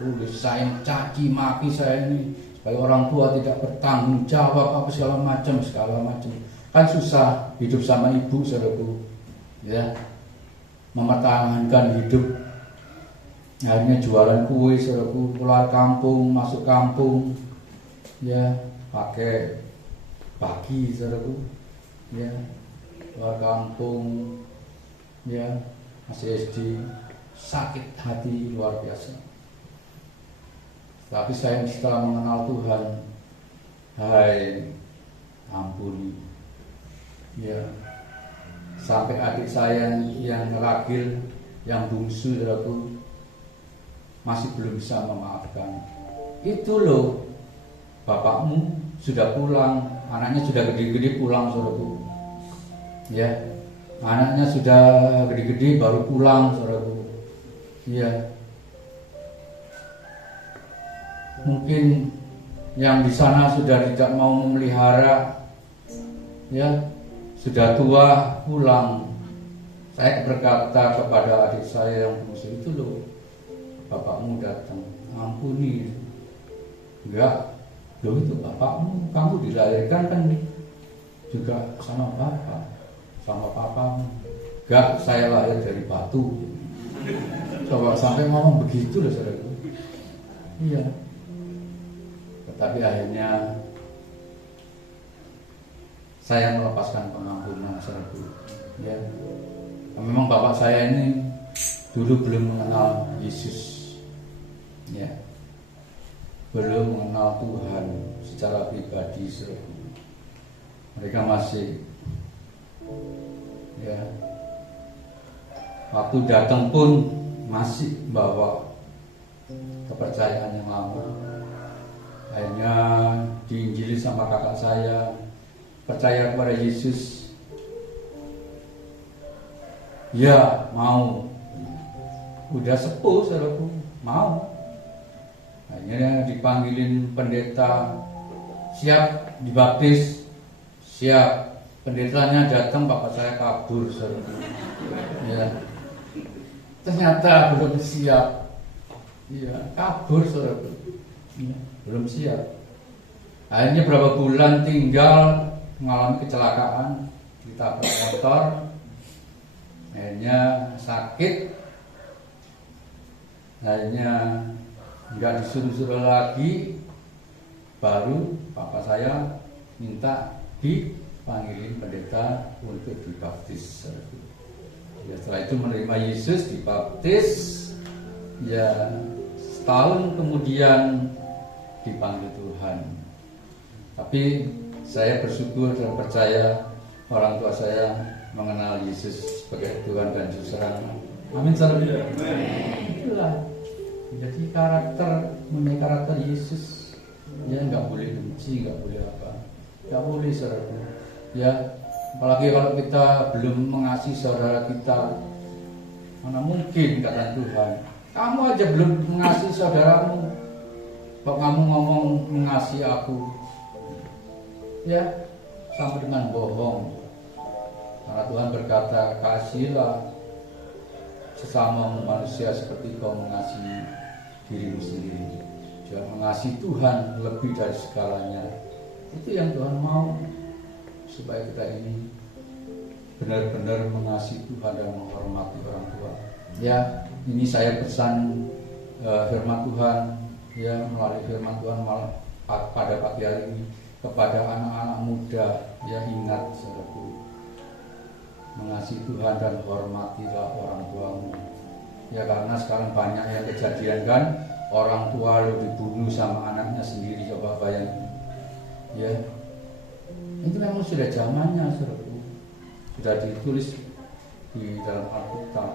Tulis saya caci maki saya ini supaya orang tua tidak bertanggung jawab apa segala macam. Kan susah hidup sama ibu, saudaraku, ya, mempertahankan hidup. Akhirnya jualan kue, saudaraku, keluar kampung, masuk kampung, ya, pakai baki, saudaraku, ya, keluar kampung. Ya, masih SD, sakit hati luar biasa. Tapi saya setelah mengenal Tuhan, hai, ampuni, ya. Sampai adik saya yang ragil, yang bungsu, saudaraku, masih belum bisa memaafkan. Itu loh bapakmu sudah pulang, anaknya sudah gede-gede pulang, saudaraku. Ya, anaknya sudah gede-gede baru pulang, saudaraku. Ya, mungkin yang di sana sudah tidak mau memelihara, ya, sudah tua pulang. Saya berkata kepada adik saya yang bungsu itu, loh, bapakmu datang, ampuni. Enggak, loh itu bapakmu, kamu dilahirkan kan juga sama bapak, sama papamu. Enggak, saya lahir dari batu. Coba sampai ngomong begitu loh, saudaraku. Iya. Tetapi akhirnya saya melepaskan pengampunan, saudaraku. Ya. Memang bapak saya ini dulu belum mengenal Yesus. Ya. Belum mengenal Tuhan secara pribadi, saudaraku. Mereka masih, ya, waktu datang pun masih bawa kepercayaan yang lama. Akhirnya diinjili sama kakak saya, percaya kepada Yesus. Ya, mau. Udah sepuh, saudaraku, mau. Akhirnya dipanggilin pendeta, siap dibaptis, siap. Pendetanya datang, bapak saya kabur, saudaraku. Ya, ternyata belum siap. Ya, kabur, saudaraku. Ya, belum siap. Akhirnya berapa bulan tinggal, mengalami kecelakaan, ditabrak motor. Akhirnya sakit. Akhirnya nggak disuruh-suruh lagi, baru papa saya minta dipanggilin pendeta untuk dibaptis. Ya, setelah itu menerima Yesus, dibaptis. Ya, setahun kemudian dipanggil Tuhan. Tapi saya bersyukur dan percaya orang tua saya mengenal Yesus sebagai Tuhan dan Juru Selamat. Amin, salam. Itulah. Jadi punya karakter Yesus. Ya, nggak boleh benci, nggak boleh apa, nggak boleh, saudara. Ya, apalagi kalau kita belum mengasihi saudara kita, mana mungkin kata Tuhan. Kamu aja belum mengasihi saudaramu, kok kamu ngomong mengasihi aku? Ya, sama dengan bohong. Karena Tuhan berkata, kasihilah sesama manusia seperti kau mengasihi dirimu sendiri. Jangan mengasihi Tuhan lebih dari segalanya. Itu yang Tuhan mau, supaya kita ini benar-benar mengasihi Tuhan dan menghormati orang tua. Ya, ini saya pesan firman Tuhan, ya, melalui firman Tuhan pada pagi hari ini kepada anak-anak muda. Ya, ingat, saudaraku, mengasihi Tuhan dan hormatilah orang tuamu. Ya, karena sekarang banyak yang kejadian kan, orang tua lo dibunuh sama anaknya sendiri, coba bayangin. Ya, itu memang sudah zamannya, saudaraku. Sudah ditulis di dalam Alkitab.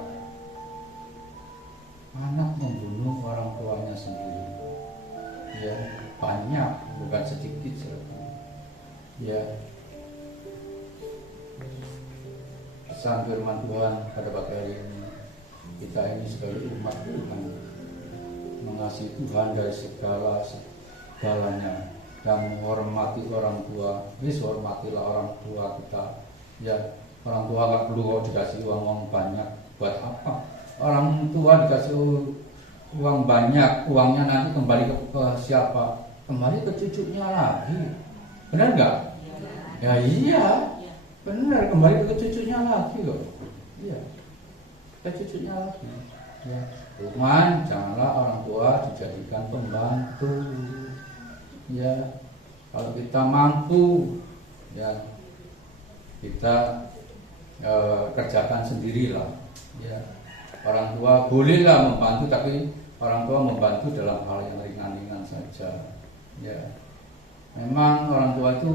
Anak membunuh orang tuanya sendiri. Ya, banyak, bukan sedikit, saudaraku. Ya, pesan firman Tuhan pada pagi hari ini, kita ini sebagai umat Tuhan mengasihi Tuhan dari segalanya dan menghormati orang tua. Please, hormatilah orang tua kita. Ya, orang tua nggak perlu kok dikasih uang banyak. Buat apa? Orang tua dikasih uang banyak, uangnya nanti kembali ke siapa? Kembali ke cucunya lagi. Benar nggak? Ya, iya. Benar, kembali ke cucunya lagi loh. Iya, ke cucunya lagi. Ya, cuman janganlah orang tua dijadikan pembantu. Ya, kalau kita mampu, ya, kita kerjakan sendirilah. Ya, orang tua bolehlah membantu, tapi orang tua membantu dalam hal yang ringan-ringan saja. Ya, memang orang tua itu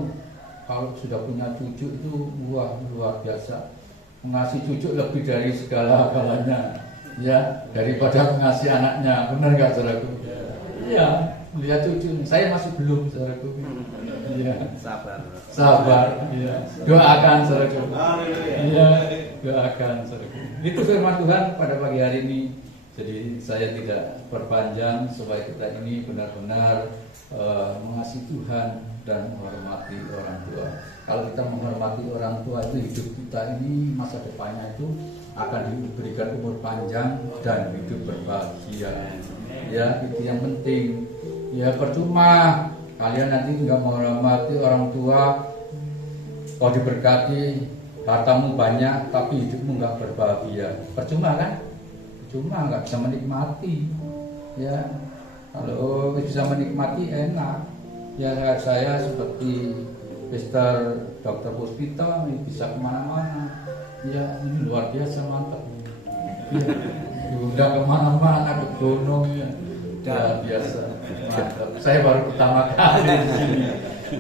kalau sudah punya cucu itu wah, luar biasa. Mengasihi cucu lebih dari segala-galanya, ya, daripada mengasihi anaknya. Benar nggak, saudaraku? Iya, lihat cucu. Saya masih belum, saudaraku. Ya. Sabar. Ya. Doakan, saudaraku. Ya, doakan, saudaraku. Itu firman Tuhan pada pagi hari ini. Jadi saya tidak perpanjang supaya kita ini benar-benar mengasihi Tuhan dan menghormati orang tua. Kalau kita menghormati orang tua itu hidup kita ini masa depannya itu akan diberikan umur panjang dan hidup berbahagia. Ya, itu yang penting. Ya, percuma kalian nanti nggak menghormati orang tua, kau diberkati, hartamu banyak, tapi hidupmu nggak berbahagia. Percuma kan? Percuma, nggak bisa menikmati. Ya, kalau bisa menikmati enak. Ya, saya seperti Mr. Dr. Puspito bisa kemana-mana. Ya, ini luar biasa, mantap. Ya, udah kemana-mana, ke gunung ya. Luar biasa, mantap. Saya baru pertama kali di sini.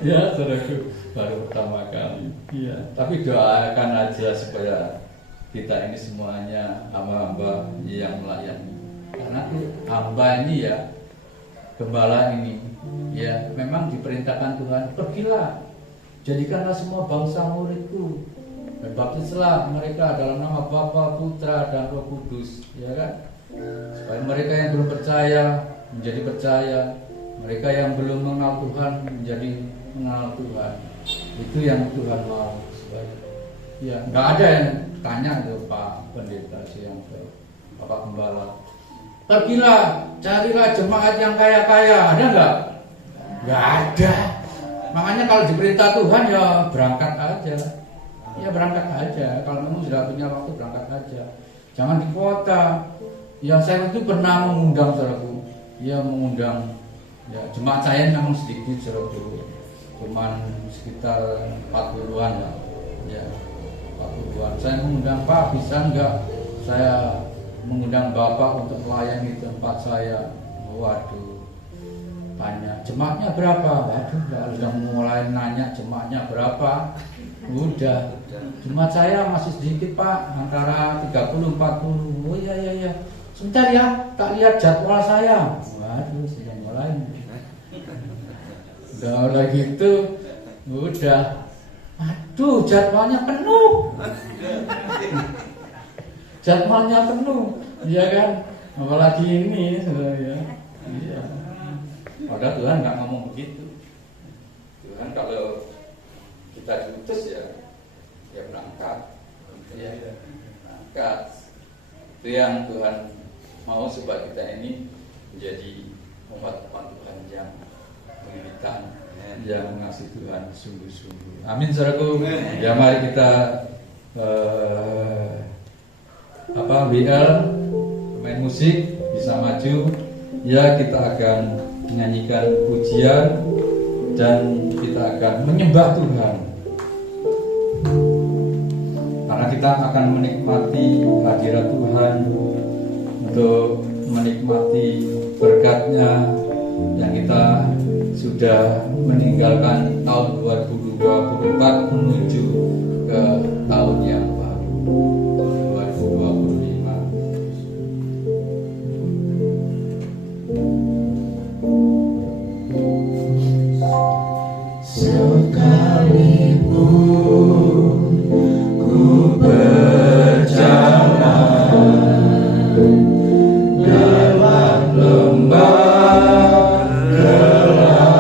Ya, saudaraku, baru pertama kali. Ya, tapi doakan aja supaya kita ini semuanya hamba-hamba yang melayani. Karena hamba ini ya, gembala ini, ya memang diperintahkan Tuhan, pergilah, jadikanlah semua bangsa muridku. Dan baptislah mereka dalam nama Bapa, Putra, dan Roh Kudus, ya kan? Supaya mereka yang belum percaya menjadi percaya, mereka yang belum mengenal Tuhan menjadi mengenal Tuhan. Itu yang Tuhan mau. Supaya, ya nggak ada yang tanya ke Pak Pendeta siang ke Bapak Gembala. Pergilah, carilah jemaat yang kaya-kaya, ada nggak? Nggak ada. Makanya kalau diperintah Tuhan ya berangkat aja. Ya berangkat aja, kalau kamu sudah punya waktu berangkat aja. Jangan di kota. Yang saya itu pernah mengundang saudaraku. Ya mengundang ya jemaat saya memang sedikit saudaraku. Cuman sekitar 40-an ya. Ya 40-an. Saya mengundang, Pak, bisa enggak saya mengundang Bapak untuk melayani tempat saya? Waduh, banyak. Jemaatnya berapa? Waduh, udah mulai nanya jemaatnya berapa. Udah, jemaat saya masih sedikit, Pak, antara 30-40. Oh iya. Sebentar ya, tak lihat jadwal saya. Waduh, sudah mulai. Udah gitu, udah. Aduh, jadwalnya penuh. Jadwalnya penuh, iya kan? Apalagi ini, ya. Iya. Padahal Tuhan nggak ngomong begitu. Tuhan kalau kita diutus ya berangkat. Ya, berangkat. Itu yang Tuhan mau supaya kita ini menjadi umat Tuhan yang menginginkan, yang mengasihi Tuhan sungguh-sungguh. Amin, saudaraku. Ya, mari kita WL main musik bisa maju. Ya, kita akan menyanyikan pujian dan kita akan menyembah Tuhan. Karena kita akan menikmati hadirat Tuhan, untuk menikmati berkat-Nya yang kita sudah meninggalkan tahun 2024 menuju ke tahun yang baru 2025. Sekalipun ku berjalan lewat lembah gelap,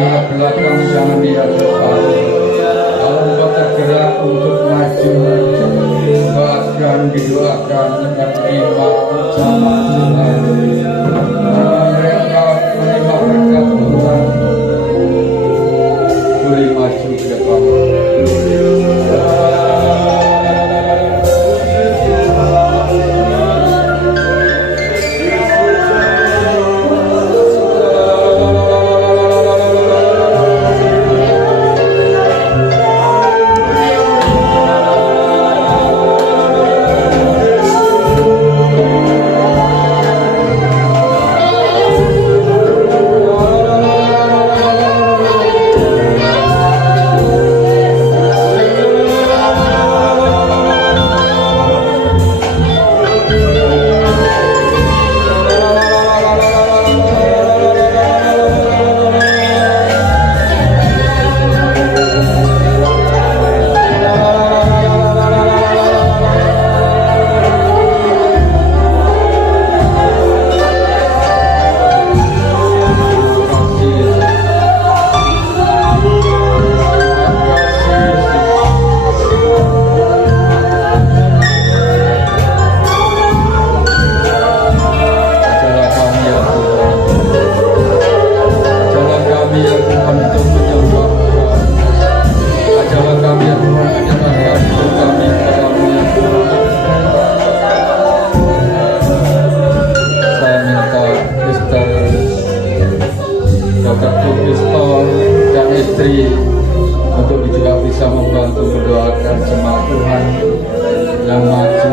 lihat belakang, jangan lihat depan. Kalau engkau tergerak untuk maju, engkau akan didoakan menerima ucapan Tuhan. Mereka menerima berkat Tuhan. Boleh maju ke depan. Untuk juga bisa membantu mendoakan jemaat Tuhan yang maju.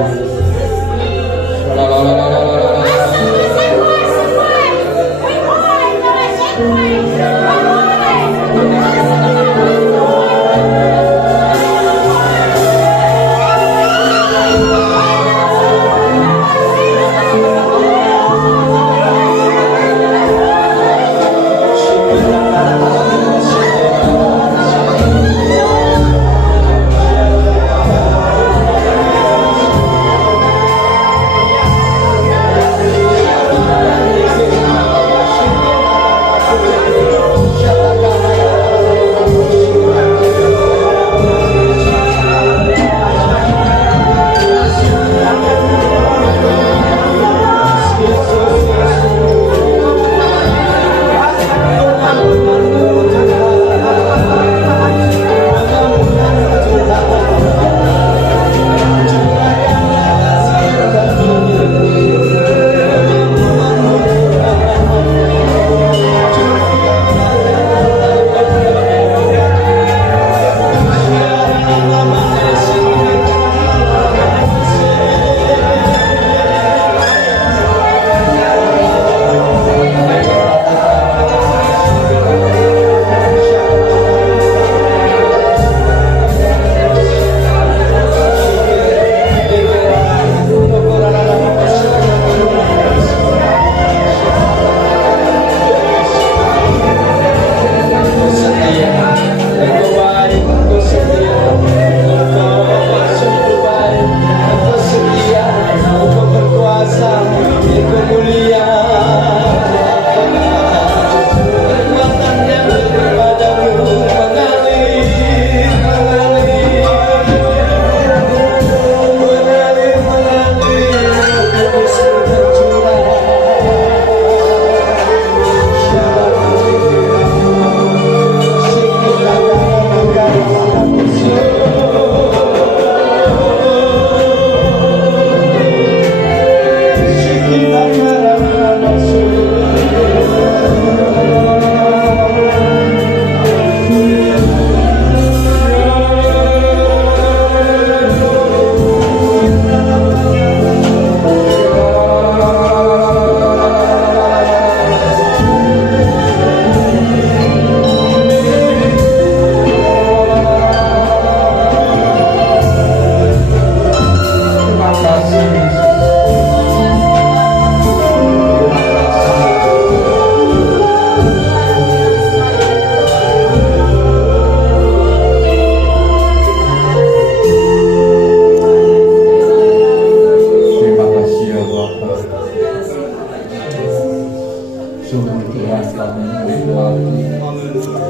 Sungguh Tuhan kami menikmati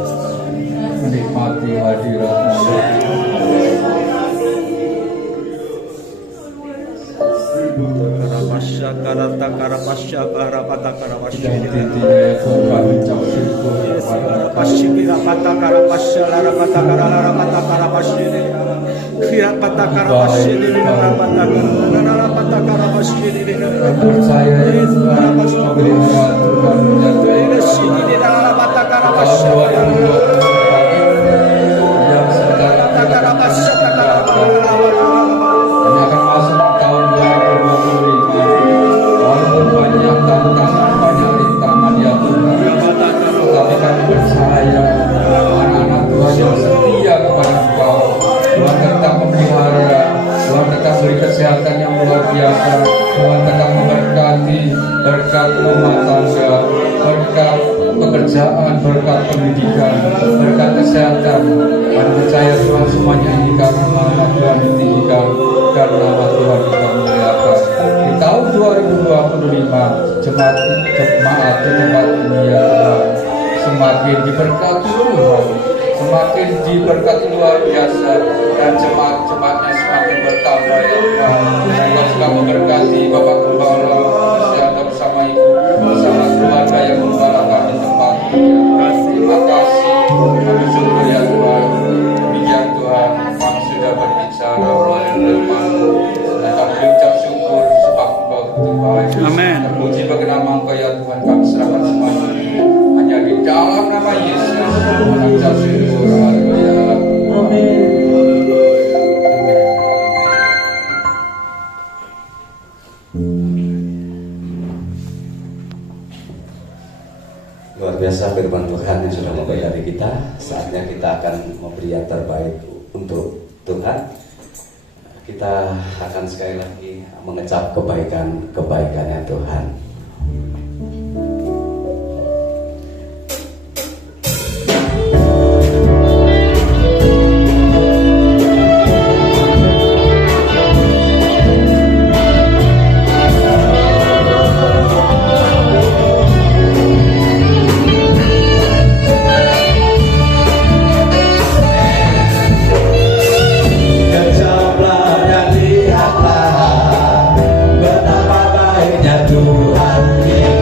hadirat-Mu. Karapasya karata karapasya karapata karapasya Dan intinya ya Tuhan kami ucap syukur kepada karapasya kirapata karapasya larapata karapata karapasya kirapata karapasya larapata karapata karapasya percaya ya Tuhan memelihara Tuhan menjaga larapata tahun karapasya 2024 yang sedang karapasya ini akan masuk ke tahun 2025 walaupun banyak tantangan, banyak rintangan ya Tuhan, tetapi kami percaya anak-anak Tuhan yang setia kepada Engkau, Tuhan tetap memelihara, Tuhan tetap beri kesehatan yang luar biasa, Tuhan tetap memberkati, berkat rumah tangga, berkat pekerjaan, berkat pendidikan, berkat kesehatan. Kami percaya Tuhan semuanya ini karena nama Tuhan ditinggikan, karena nama Tuhan kita muliakan. Di tahun 2025 jemaat di tempat ini ya Tuhan semakin diberkati Tuhan, semakin diberkati luar biasa, dan jemaat-jemaatnya semakin bertambah ya Tuhan. Tuhan suka memberkati Bapak Gembala beserta bersama Ibu, bersama keluarga yang menggembalakan di tempat ini. Terima kasih, kami syukur ya Tuhan. Demikian Tuhan, kami sudah berbicara melalui firman-Mu, dan kami ucap syukur sebab Engkau begitu baik. Amin. Terpuji bagi nama Engkau ya Tuhan, kami serahkan semuanya hanya di dalam nama Yesus. Mengucap syukur, haleluya. Luar biasa firman Tuhan yang sudah memberkati kita. Saatnya kita akan memberi yang terbaik untuk Tuhan. Kita akan sekali lagi mengecap kebaikannya Tuhan. Kecaplah dan lihatlah betapa baiknya Tuhan kita.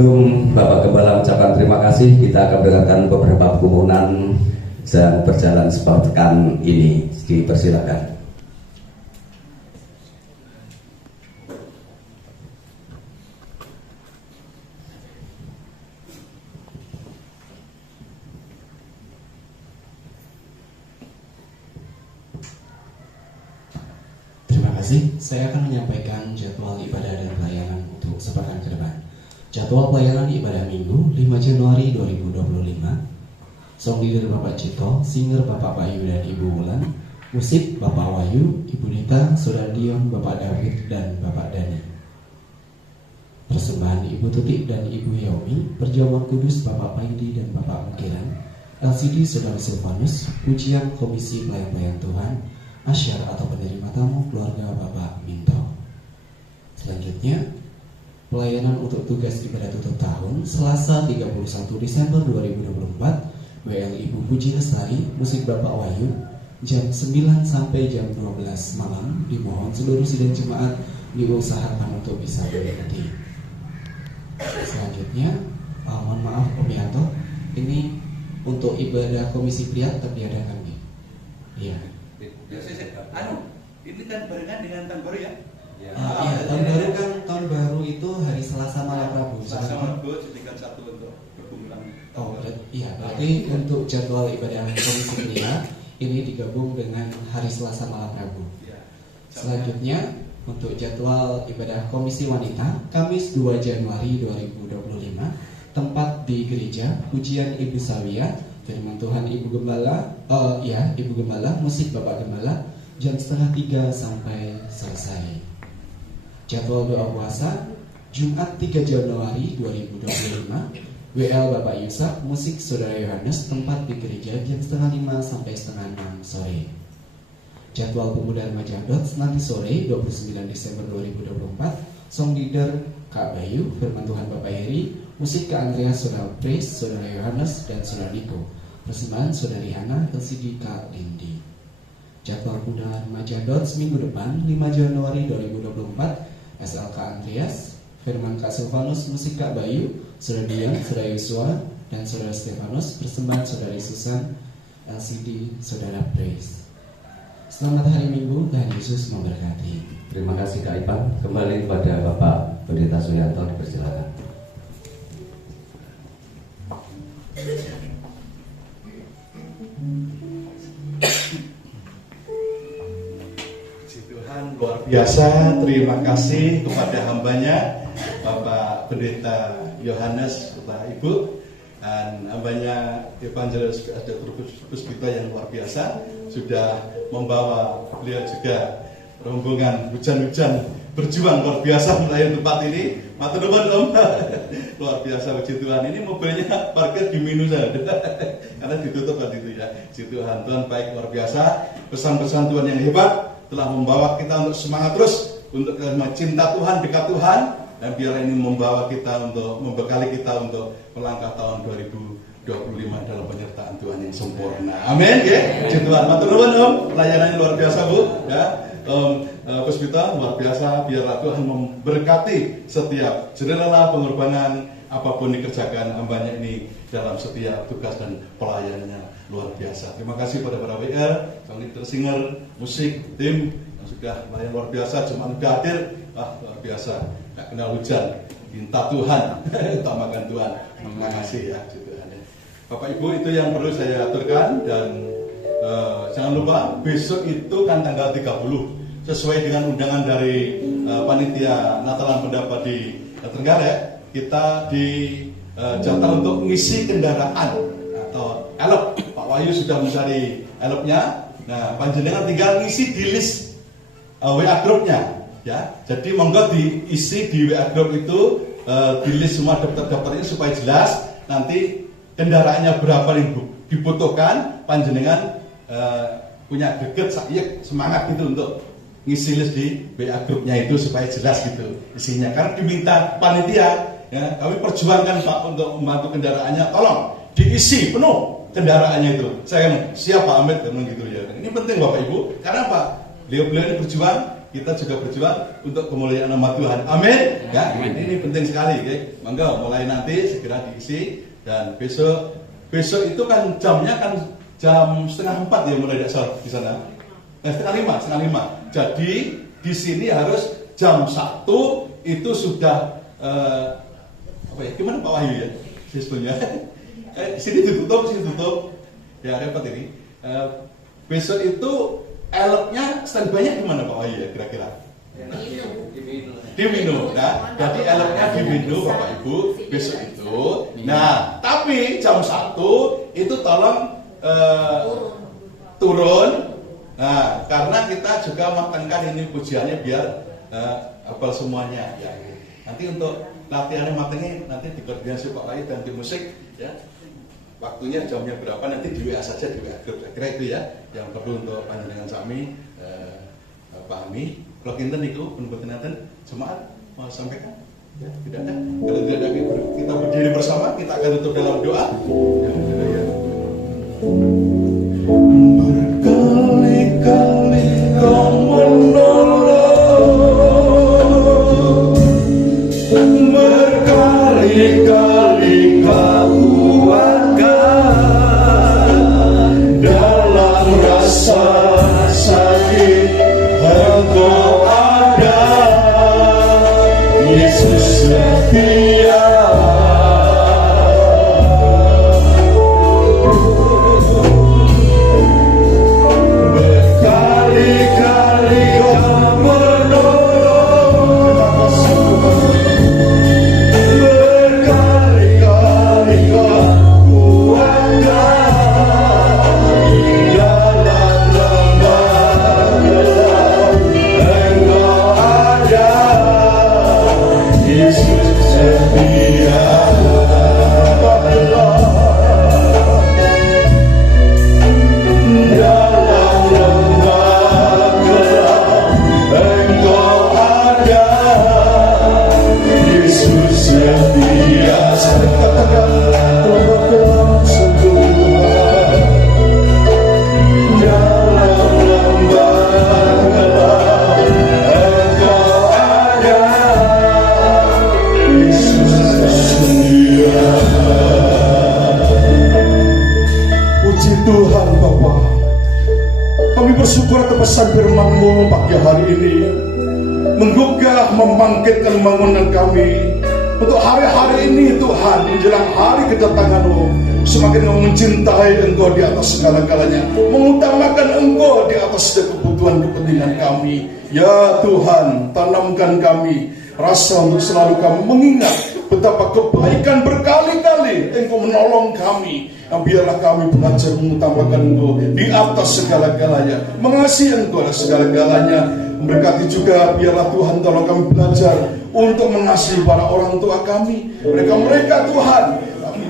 Sebelum Bapak Gembala mengucapkan terima kasih, kita akan mendengarkan beberapa kerumunan yang berjalan sepekan ini. Dipersilakan. Terima kasih. Saya akan menyampaikan jadwal ibadah dan pelayanan untuk sepekan ke depan. Jadwal pelayanan ibadah Minggu 5 Januari 2025. Song leader Bapak Cito, singer Bapak Bayu dan Ibu Wulan, musik Bapak Wahyu, Ibu Nita, Saudara Dion, Bapak David dan Bapak Dani. Persembahan Ibu Tutik dan Ibu Yaumi, perjamuan kudus Bapak Paidi dan Bapak Mukiran, LCD Saudara Silvanus, pujian Komisi Pelayan-Pelayan Tuhan, asyar atau penerima tamu keluarga Bapak Minto. Selanjutnya, pelayanan untuk tugas ibadah tutup tahun Selasa 31 Desember 2024, WL Ibu Puji Lestari, musik Bapak Wahyu, jam 9 sampai jam 12 malam. Dimohon seluruh sidang jemaat diusahakan untuk bisa mengikuti. Selanjutnya, mohon maaf Om Yanto, ini untuk ibadah komisi pria terdiadakan nih. Iya. Ini kan barengan dengan tahun baru ya? Iya, tahun baru kan, tahun baru itu hari Selasa malam Rabu. Selasa malam Rabu jadikan satu untuk berkumpulan. Oh, berarti untuk jadwal ibadah komisi pria ini digabung dengan hari Selasa malam Rabu. Selanjutnya untuk jadwal ibadah komisi wanita Kamis 2 Januari 2025, tempat di gereja, pujian Ibu Sawia, firman Tuhan Ibu Gembala, Ibu Gembala, musik Bapak Gembala, jam 2:30 sampai selesai. Jadwal doa puasa Jumat 3 Januari 2025, WL Bapak Yusak, musik Saudara Yohanes, tempat di gereja, jam 5:30 sampai 5:30 sore. Jadwal pemuda remaja Dot nanti sore 29 Desember 2024, song leader Kak Bayu, firman Tuhan Bapak Heri, musik Kak Andreas, Saudara Praise, Saudara Yohanes dan Saudara Niko. Persembahan Saudari Hana, LCD Kak Lindi. Jadwal pemuda remaja Dot minggu depan 5 Januari 2024, SLK Andreas, firman Kak Silvanus, musik Kak Bayu, Saudara Dian, Saudara Yosua, dan Saudara Stefanus, persembahan Saudari Susan, LCD Saudara Praise. Selamat hari Minggu, dan Yesus memberkati. Terima kasih Kak Ipan. Kembali kepada Bapak Pendeta Suyanto, dipersilakan. Tuhan luar biasa, terima kasih kepada hambanya Bapak Pendeta Yohanes, Bapak Ibu, dan hambanya Evangelis Puspito yang luar biasa sudah membawa beliau juga rombongan hujan-hujan berjuang luar biasa melayani tempat ini. Matur nuwun Om. Luar biasa puji Tuhan. Ini mobilnya parkir di minus karena ditutup kan itu ya. Puji Tuhan, Tuhan baik luar biasa. Pesan-pesan Tuhan yang hebat telah membawa kita untuk semangat terus untuk cinta Tuhan, dekat Tuhan, dan biar ini membawa kita untuk membekali kita untuk melangkah tahun 2025 dalam penyertaan Tuhan yang sempurna. Amin ya. Puji Tuhan. Matur nuwun Om. Pelayanannya luar biasa Bu ya. Puspito luar biasa, biarlah Tuhan memberkati setiap jerih-lelah pengorbanan apapun dikerjakan hambanya ini dalam setiap tugas dan pelayanannya luar biasa. Terima kasih pada para WL, sang leader, singer, musik, tim yang sudah melayan luar biasa, cuma udah hadir, luar biasa, gak kenal hujan, minta Tuhan, utamakan Tuhan. Terima kasih ya, Tuhan. Bapak Ibu, itu yang perlu saya aturkan, dan jangan lupa besok itu kan tanggal 30 sesuai dengan undangan dari panitia Natalan Pendapat di Trenggalek, kita dijatah untuk ngisi kendaraan atau elop. Pak Wahyu sudah mencari elopnya. Nah, panjenengan tinggal ngisi di list WA grupnya, ya. Jadi monggo diisi di WA grup itu, di list semua daftar-daftarnya supaya jelas. Nanti kendaraannya berapa yang dibutuhkan, panjenengan punya greget, semangat gitu untuk ngisi list di WA grupnya itu supaya jelas gitu isinya. Karena diminta panitia, ya, kami perjuangkan Pak untuk membantu kendaraannya, tolong diisi penuh kendaraannya itu. Saya kan siap Pak Amit gitu ya. Ini penting Bapak Ibu, karena Pak, beliau ini berjuang kita juga berjuang untuk kemuliaan nama Tuhan. Amin. Ya, ini penting sekali. Okay? Monggo mulai nanti segera diisi dan besok itu kan jamnya kan jam 3:30 ya mulai dasar di sana. 4:30. Jadi di sini harus jam 1 itu sudah apa ya? Gimana Pak Wahyu ya? Sistemnya. Sini ditutup. Ya repot ini. Besok itu eloknya standby-nya gimana Pak Wahyu ya kira-kira? Di Mino. Nah, jadi eloknya di Mino Bapak Ibu besok itu. Nah, tapi jam 1 itu tolong turun. Nah, karena kita juga matangkan ini pujiannya biar hafal semuanya ya. Nanti untuk latihannya matangnya nanti dikoordinasi Pak Wahyu dan tim musik ya. Waktunya jamnya berapa nanti di WA saja di WA grup. Kira itu ya yang perlu untuk panjenengan sami pahami. Kalau kinten itu penebut naten jemaat mau sampaikan ya tidak ada. Kalau tidak ada kita berdiri bersama kita akan tutup dalam doa. Ya. Berkali-kali kau menolong, berkali-kali kau kuatkan dalam rasa sakit Engkau ada, Yesus setia. Berkali-kali kau menolong, berkali-kali kau kuatkan dalam lembah gelap. Engkau ada, Yesus setia. Dalam lembah gelap, Engkau ada, Yesus setia. Saling katakan lembah gelap sempurna. Dalam lembah gelap, Engkau ada, Yesus setia. Puji Tuhan Bapa, kami bersyukur atas pesan firman-Mu pagi hari ini, menggugah, membangkitkan bangunan kami untuk hari-hari ini Tuhan, menjelang hari kedatangan-Mu. Semakin kami mencintai Engkau di atas segala-galanya, mengutamakan Engkau di atas setiap kebutuhan kepentingan kami. Ya Tuhan, tanamkan kami rasa untuk selalu kami mengingat betapa kebaikan berkali-kali Engkau menolong kami. Nah, biarlah kami belajar mengutamakan Engkau di atas segala-galanya, mengasihi Engkau dan segala-galanya. Memberkati juga biarlah Tuhan tolong kami belajar untuk mengasihi para orang tua kami, mereka Tuhan.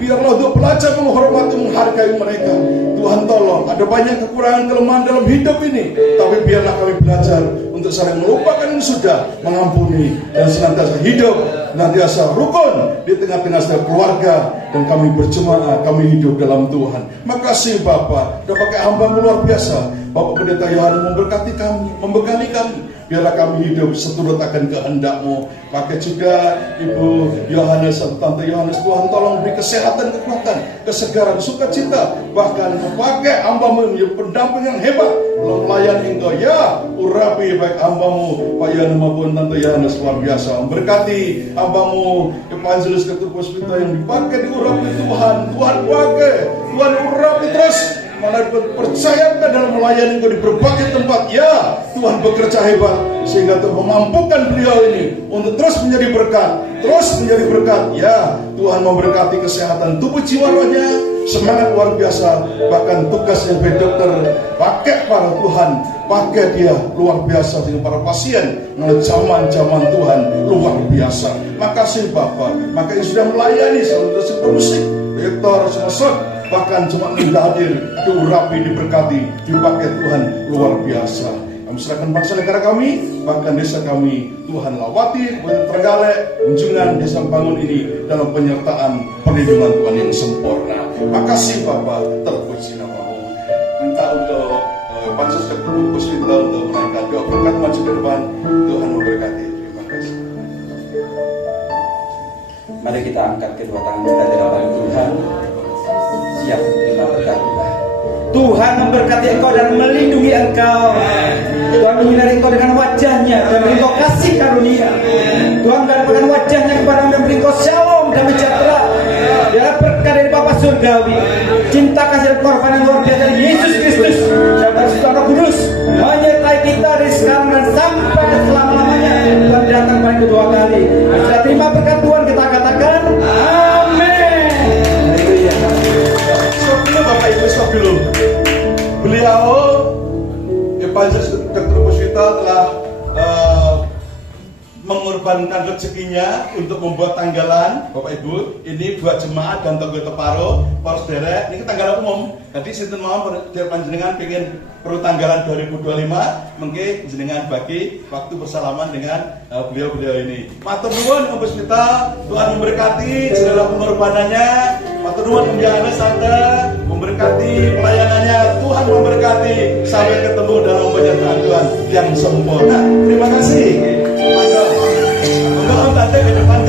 Biarlah untuk belajar menghormati, menghargai mereka. Tuhan tolong, ada banyak kekurangan kelemahan dalam hidup ini, tapi biarlah kami belajar untuk saling melupakan yang sudah, mengampuni dan senantiasa hidup, senantiasa rukun di tengah-tengah setiap keluarga, dan kami berjemaah, kami hidup dalam Tuhan. Makasih Bapa, sudah pakai hamba-Mu luar biasa. Bapak Pendeta Yohanes memberkati kami, membekali kami. Biarlah kami hidup seturut akan kehendak-Mu. Pakai juga Ibu Yohanes atau Tante Yohanes, Tuhan tolong beri kesehatan, kekuatan, kesegaran, sukacita. Bahkan pakai hamba-Mu menjadi pendamping yang hebat dalam melayani Engkau. Ya, urapi baik hamba-Mu Pak Yohanes maupun Tante Yohanes luar biasa. Memberkati hamba-Mu Evangelis Ketua Puspita yang dipakai diurapi Tuhan. Tuhan pakai, Tuhan urapi terus. Malah percayakan dalam melayani Engkau di berbagai tempat. Ya, Tuhan bekerja hebat sehingga Tuhan memampukan beliau ini untuk terus menjadi berkat, Ya, Tuhan memberkati kesehatan tubuh jiwa rohnya, semangat luar biasa. Bahkan tugas yang sebagai dokter, pakai para Tuhan, pakai dia luar biasa dengan para pasien. Zaman-zaman Tuhan luar biasa. Makasih Bapak, maka yang sudah melayani seluruh musik, Rektor Semesot, bahkan cuma tidak hadir, diurapi, diberkati, dipakai Tuhan luar biasa. Kami serahkan bangsa negara kami, bahkan desa kami, Tuhan lawati, Trenggalek, kunjungan desa bangun ini dalam penyertaan perlindungan Tuhan yang sempurna. Makasih Bapak, terpuji nama-Mu. Minta untuk Pansus Ketua Puspita untuk menaikkan doa berkat maju ke depan. Tuhan memberkati. Terima kasih. Mari kita angkat kedua tangan kita di hadapan Tuhan. Siap terima berkat Tuhan. Tuhan memberkati engkau dan melindungi engkau. Tuhan menyinari engkau dengan wajahnya dan memberi engkau kasih karunia. Tuhan menampakkan wajahnya kepada engkau dan memberi engkau shalom dan sejahtera. Biarlah berkat dari Bapa Surgawi, cinta kasih dan pengorbanan luar biasa dari Yesus Kristus dan persekutuan Roh Kudus menyertai kita dari sekarang dan sampai selama-lamanya. Tuhan datang pada kedua kali. Setelah terima berkat Tuhan kita katakan amin. Haleluya. Stop dulu Bapak Ibu, stop dulu. Beliau Evangelis Ketua Puspita telah mengorbankan rezekinya untuk membuat tanggalan. Bapak Ibu, ini buat jemaat dan tonggo teparo, para saudara, ini tanggalan umum. Jadi sinten mawon panjenengan pengen perlu tanggalan 2025, mengke jenengan bagi waktu bersalaman dengan beliau-beliau ini. Matur nuwun Puspita, Tuhan memberkati segala pengorbanannya. Matur nuwun Yohanes Santa, memberkati pelayanannya. Tuhan memberkati sampai ketemu dalam penyertaan Tuhan yang sempurna. Terima kasih. Om Tante ke depan.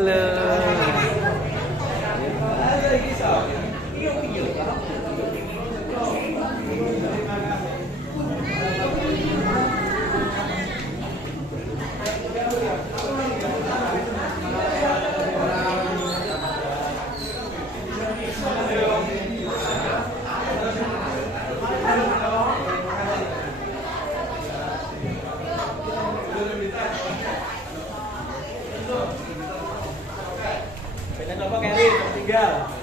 Halo. Dan Bapak Keri tertinggal.